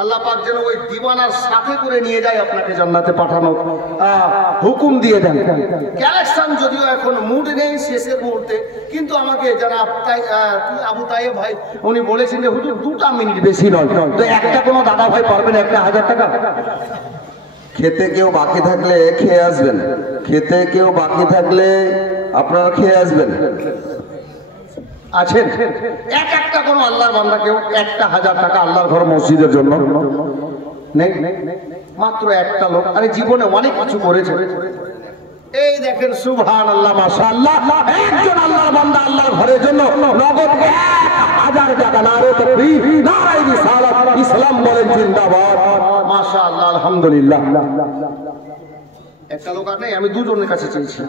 আল্লাহ পাক যেন ওই দিওয়ানার সাথে করে নিয়ে যায় আপনাকে জান্নাতে পাঠানো হুকুম দিয়ে দেন। কালেকশন যদিও এখন মুড নেই, শেষের মুহূর্তে, কিন্তু আমাকে যারা আবু তাইব ভাই উনি বলেছেন যে হুজুর 2 মিনিট বেশি নয়, তো একটা কোনো দাদা ভাই পারবেন 1000 টাকা? খেতে কেউ বাকি থাকলে খেয়ে আসবেন, খেতে কেউ বাকি থাকলে আপনারা খেয়ে আসবেন। আছেন একটা কোনো আল্লাহর বান্দা কেউ 1000 টাকা আল্লাহর ঘর মসজিদের জন্য নেই? মাত্র একটা লোক, আরে জীবনে অনেক কিছু করেছে। এই দেখেন সুবহানাল্লাহ, মাশাআল্লাহ, একজন আল্লাহর বান্দা আল্লাহর ঘরের জন্য নগদ 1000 টাকা। নারে তাকবীর, নারে রিসালাত, ইসলাম বলেন জিন্দাবাদ, মাশাআল্লাহ, আলহামদুলিল্লাহ। একটা লোক আর নেই, আমি 2 জনের কাছে চেয়েছি।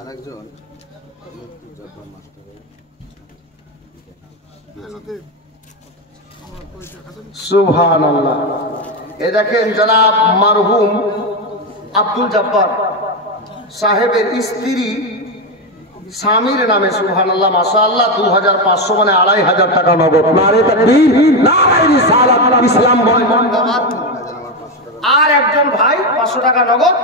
আরেকজন সুবহানাল্লাহ। এ দেখেন জনাব মারহুম আব্দুল জব্বার সাহেবের স্ত্রী স্বামীর নামে, সুবহানাল্লাহ, মাশাআল্লাহ, 2500 মানে 2500 টাকা নগদ। নারে তাকবীর, নারে রিসালাত, ইসলাম বলেন জিন্দাবাদ। আর একজন ভাই 500 টাকা নগদ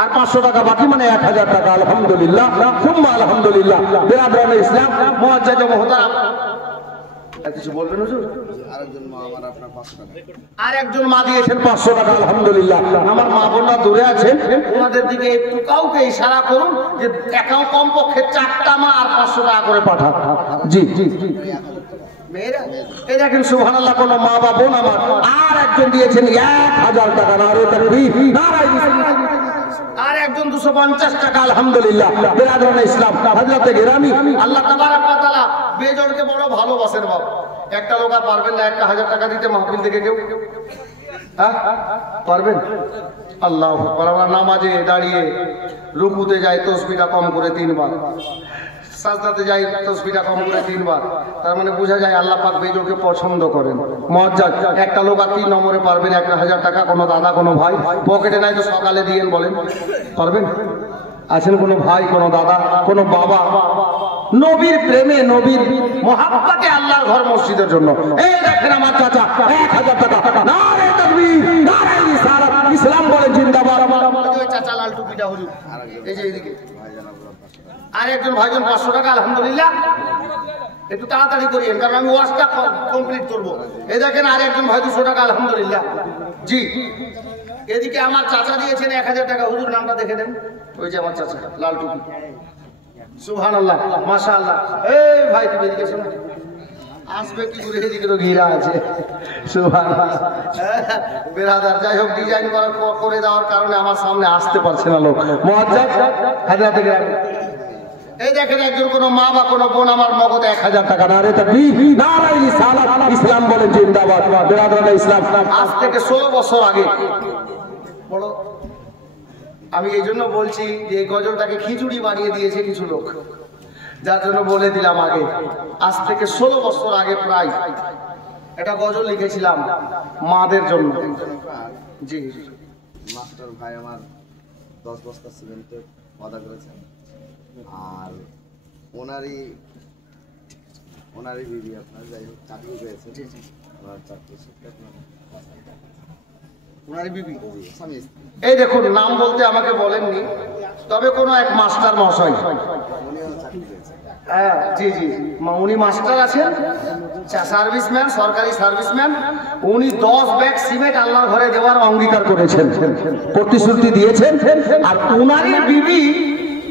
আর 500 টাকা বাকি, মানে 1000 টাকা। আলহামদুলিল্লাহ, সুম্মা আলহামদুলিল্লাহ। বিরাদরানে ইসলাম, মুআজ্জাজ ও মুহতারাম, কিছু বলবেন হুজুর? আর একজন মা দিয়েছেন 500 টাকা, আলহামদুলিল্লাহ। আমার মা বোনরা দূরে আছেন, ওনাদের দিকে একটু কাউকে ইশারা করুন যে একাও কমপক্ষে 4টা মা আর 500 টাকা করে পাঠান। জি জি জি, এই দেখেন সুবহানাল্লাহ, কোন মা বা বোন আমার আর একজন দিয়েছেন 1000 টাকা। নারে তাকবীর, নারে রিসালাত। আর একজন 250 টাকা, আলহামদুলিল্লাহ। বিরাদরানে ইসলাম, হযরতে গিরামি, আল্লাহ তাবারক ওয়া তাআলা বেজোড়কে বড় ভালোবাসেন বাবা। একটা লোক আর পারবেন না 1000 টাকা দিতে মাহফিল থেকে কেউ? পারবেন? আল্লাহু আকবার। আমরা নামাজে দাঁড়িয়ে রুকুতে যাই তাসবিহটা কম করে 3 বার, সাজদাতে যাই তাসবিহটা কম করে 3 বার, তার মানে বোঝা যায় আল্লাহ পাক বেজোড়কে পছন্দ করেন। মুআজ্জাজ, একটা লোক আর 3 নম্বরে পারবেন 1000 টাকা? কোনো দাদা কোনো ভাই পকেটে নাই তো সকালে দিয়েন, বলেন পারবেন? আছেন কোনো ভাই, কোনো দাদা, কোনো বাবা? নবীর প্রেমে, নবীর মহাব্বতে আল্লাহর ঘর মসজিদের জন্য। এই দেখেন আমার চাচা 1000 টাকা। নারে তাকবীর, নারে রিসালাত, ইসলাম বলে জিন্দাবাদ। ওই চাচা লাল টুপিটা হুজুর, এই যে এইদিকে। আর একজন ভাইজন 500 টাকা, আলহামদুলিল্লাহ। একটু তাড়াতাড়ি করিয়েন, কারণ আমি ওয়াজটা কমপ্লিট করব। এই দেখেন আর একজন ভাই 200 টাকা, আলহামদুলিল্লাহ। জি, এদিকে আমার চাচা দিয়েছেন 1000 টাকা। হুজুর নামটা দেখে দেন। ওই যে আমার চাচা লাল টুপি। সুবহানাল্লাহ, মাশাআল্লাহ। এই ভাই তুমি এদিকে শোনো, আসবে কি করে, এদিকে তো ঘেরা আছে। সুবহানাল্লাহ। বেরাদার, যাই হোক, ডিজাইন করে দেওয়ার কারণে আমার সামনে আসতে পারছে না লোক। মুআজ্জাব হাজরাতে গ্রাম। এই দেখেন একজন কোন মা বা কোন বোন আমার নগদ 1000 টাকা। নারে তাকবীর, নারে রিসালাত, ইসলাম বলে জিন্দাবাদ। বেরাদার ইসলাম। আজ থেকে 16 বছর আগে বড়, আমি এই জন্য বলছি যে এই গজলটাকে খিচুড়ি বানিয়ে দিয়েছে কিছু লোক, যার জন্য বলে দিলাম আগে। আজ থেকে 16 বছর আগে প্রায় একটা গজল লিখেছিলাম মাদের জন্য। জি, মাস্টার ভাই আমার 10 বস্তা সিমেন্টের ওয়াদা করেছেন, আর ওনারই বিবি আপনার, যাই হোক, চাকরি পেয়েছে। ওনার চাকরি ওনারই বিবি, স্বামী স্ত্রী। এই দেখুন, নাম বলতে আমাকে বলেননি, তবে কোনো এক মাস্টার মশাই। উনিও চাকরি পেয়েছে। হ্যাঁ, জি জি, উনি মাস্টার আছেন, সার্ভিসম্যান, সরকারি সার্ভিসম্যান। উনি 10 ব্যাগ সিমেন্ট আল্লাহর ঘরে দেওয়ার অঙ্গীকার করেছেন, প্রতিশ্রুতি দিয়েছেন। আর উনারই বিবি,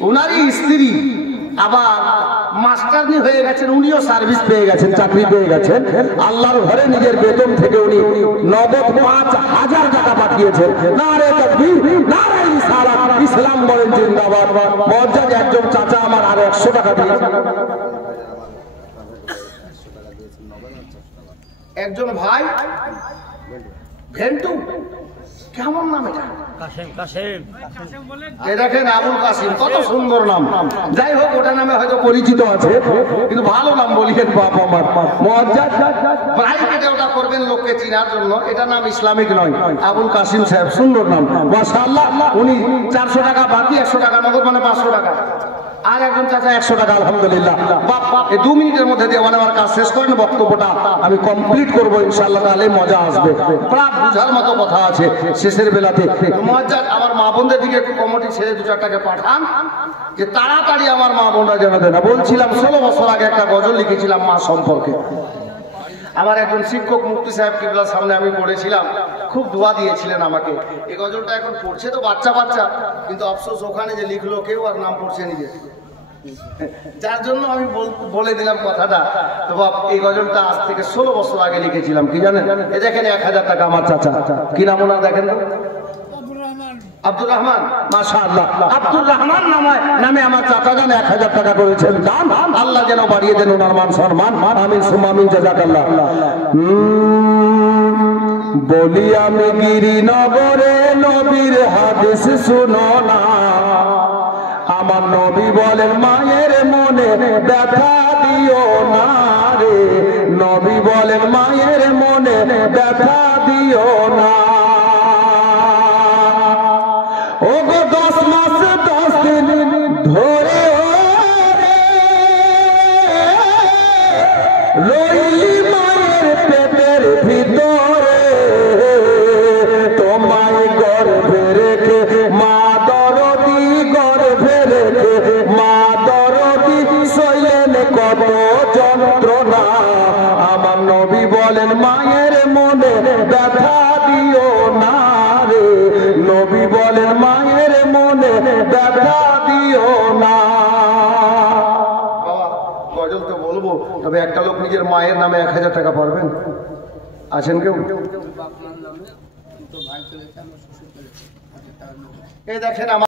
উনারই স্ত্রী আবার মাস্টারনি হয়ে গেছেন, উনিও সার্ভিস পেয়ে গেছেন, চাকরি পেয়ে গেছেন। আল্লাহর ঘরে নিজের বেতন থেকে উনি নগদ 5000 টাকা পাঠিয়েছেন। নারে তাকবীর, নারে রিসালাত, ইসলাম বলেন জিন্দাবাদ। মজ্জাদ একজন চাচা আমার আর 100 টাকা দিয়েছেন। একজন ভাই ভেন্টু, কেমন নাম এটা? এই দেখেন আবুল কাসিম, কত সুন্দর নাম। যাই হোক, ওটা নামে হয়তো পরিচিত আছে, কিন্তু ভালো নাম বলিয়েন বাপ আমার। মুআজ্জাজ প্রাইভেটে ওটা করবেন লোককে চিনার জন্য, এটা নাম ইসলামিক নয়। আবুল কাসিম সাহেব, সুন্দর নাম, মাশাআল্লাহ। উনি 400 টাকা বাকি, 100 টাকা নগদ, মানে 500 টাকা। আর একজন চাচা 100 টাকা, আলহামদুলিল্লাহ। এই 2 মিনিটের মধ্যে দেওয়া নেওয়ার কাজ শেষ করেন, বক্তব্যটা আমি কমপ্লিট করবো ইনশাআল্লাহ, তাহলে মজা আসবে। প্রায় বুঝার মতো কথা আছে শেষের বেলাতে। মুআজ্জাজ আমার মা বোনদের দিকে একটু কমিটি ছেড়ে 2-4 টাকা পাঠান, যে তাড়াতাড়ি আমার মা বোনরা যেন দেয় না। বলছিলাম 16 বছর আগে একটা গজল লিখেছিলাম মা সম্পর্কে। আমার একজন শিক্ষক মুফতি সাহেব কিবলার সামনে আমি পড়েছিলাম, খুব দোয়া দিয়েছিলেন আমাকে। এই গজলটা এখন পড়ছে তো বাচ্চা বাচ্চা, কিন্তু আফসোস ওখানে যে লিখলো কেউ আর নাম পড়ছে নিজে, যার জন্য আমি বলে দিলাম কথাটা। তো বাপ, এই গজলটা আজ থেকে 16 বছর আগে লিখেছিলাম। কি জানেন? এ দেখেন 1000 টাকা আমার চাচা। কি নাম ওনার দেখেন তো? আব্দুর রহমান, মাশাআল্লাহ। আব্দুর রহমান নামে আমার চাচা জান 1000 টাকা করেছেন দান। আল্লাহ যেন বাড়িয়ে দেন ওনার মান সম্মান। আমিন সুম্মা আমিন, জাযাকাল্লাহ। বলি আমি গিরিনগরে নবীর হাদিস শুনো না, আমার নবী বলেন মায়ের মনে ব্যথা দিও না রে। নবী বলেন মায়ের মনে ব্যথা দিও না। ও গো 10 মাস 10 দিন ধরে রইলি মায়ের পেটের ভিতরে, তোমায় গর্ভে রেখে মা দরদি, গর্ভে রেখে মা দরদি সইলেন কত যন্ত্রণা। আমার নবী বলেন মায়ের মনে ব্যথা দিও না রে। নবী বলেন মায়ের মনে ব্যথা দিও না। গজল তো বলবো, তবে একটা লোক নিজের মায়ের নামে 1000 টাকা পারবেন? আছেন কেউ? এই দেখেন আমার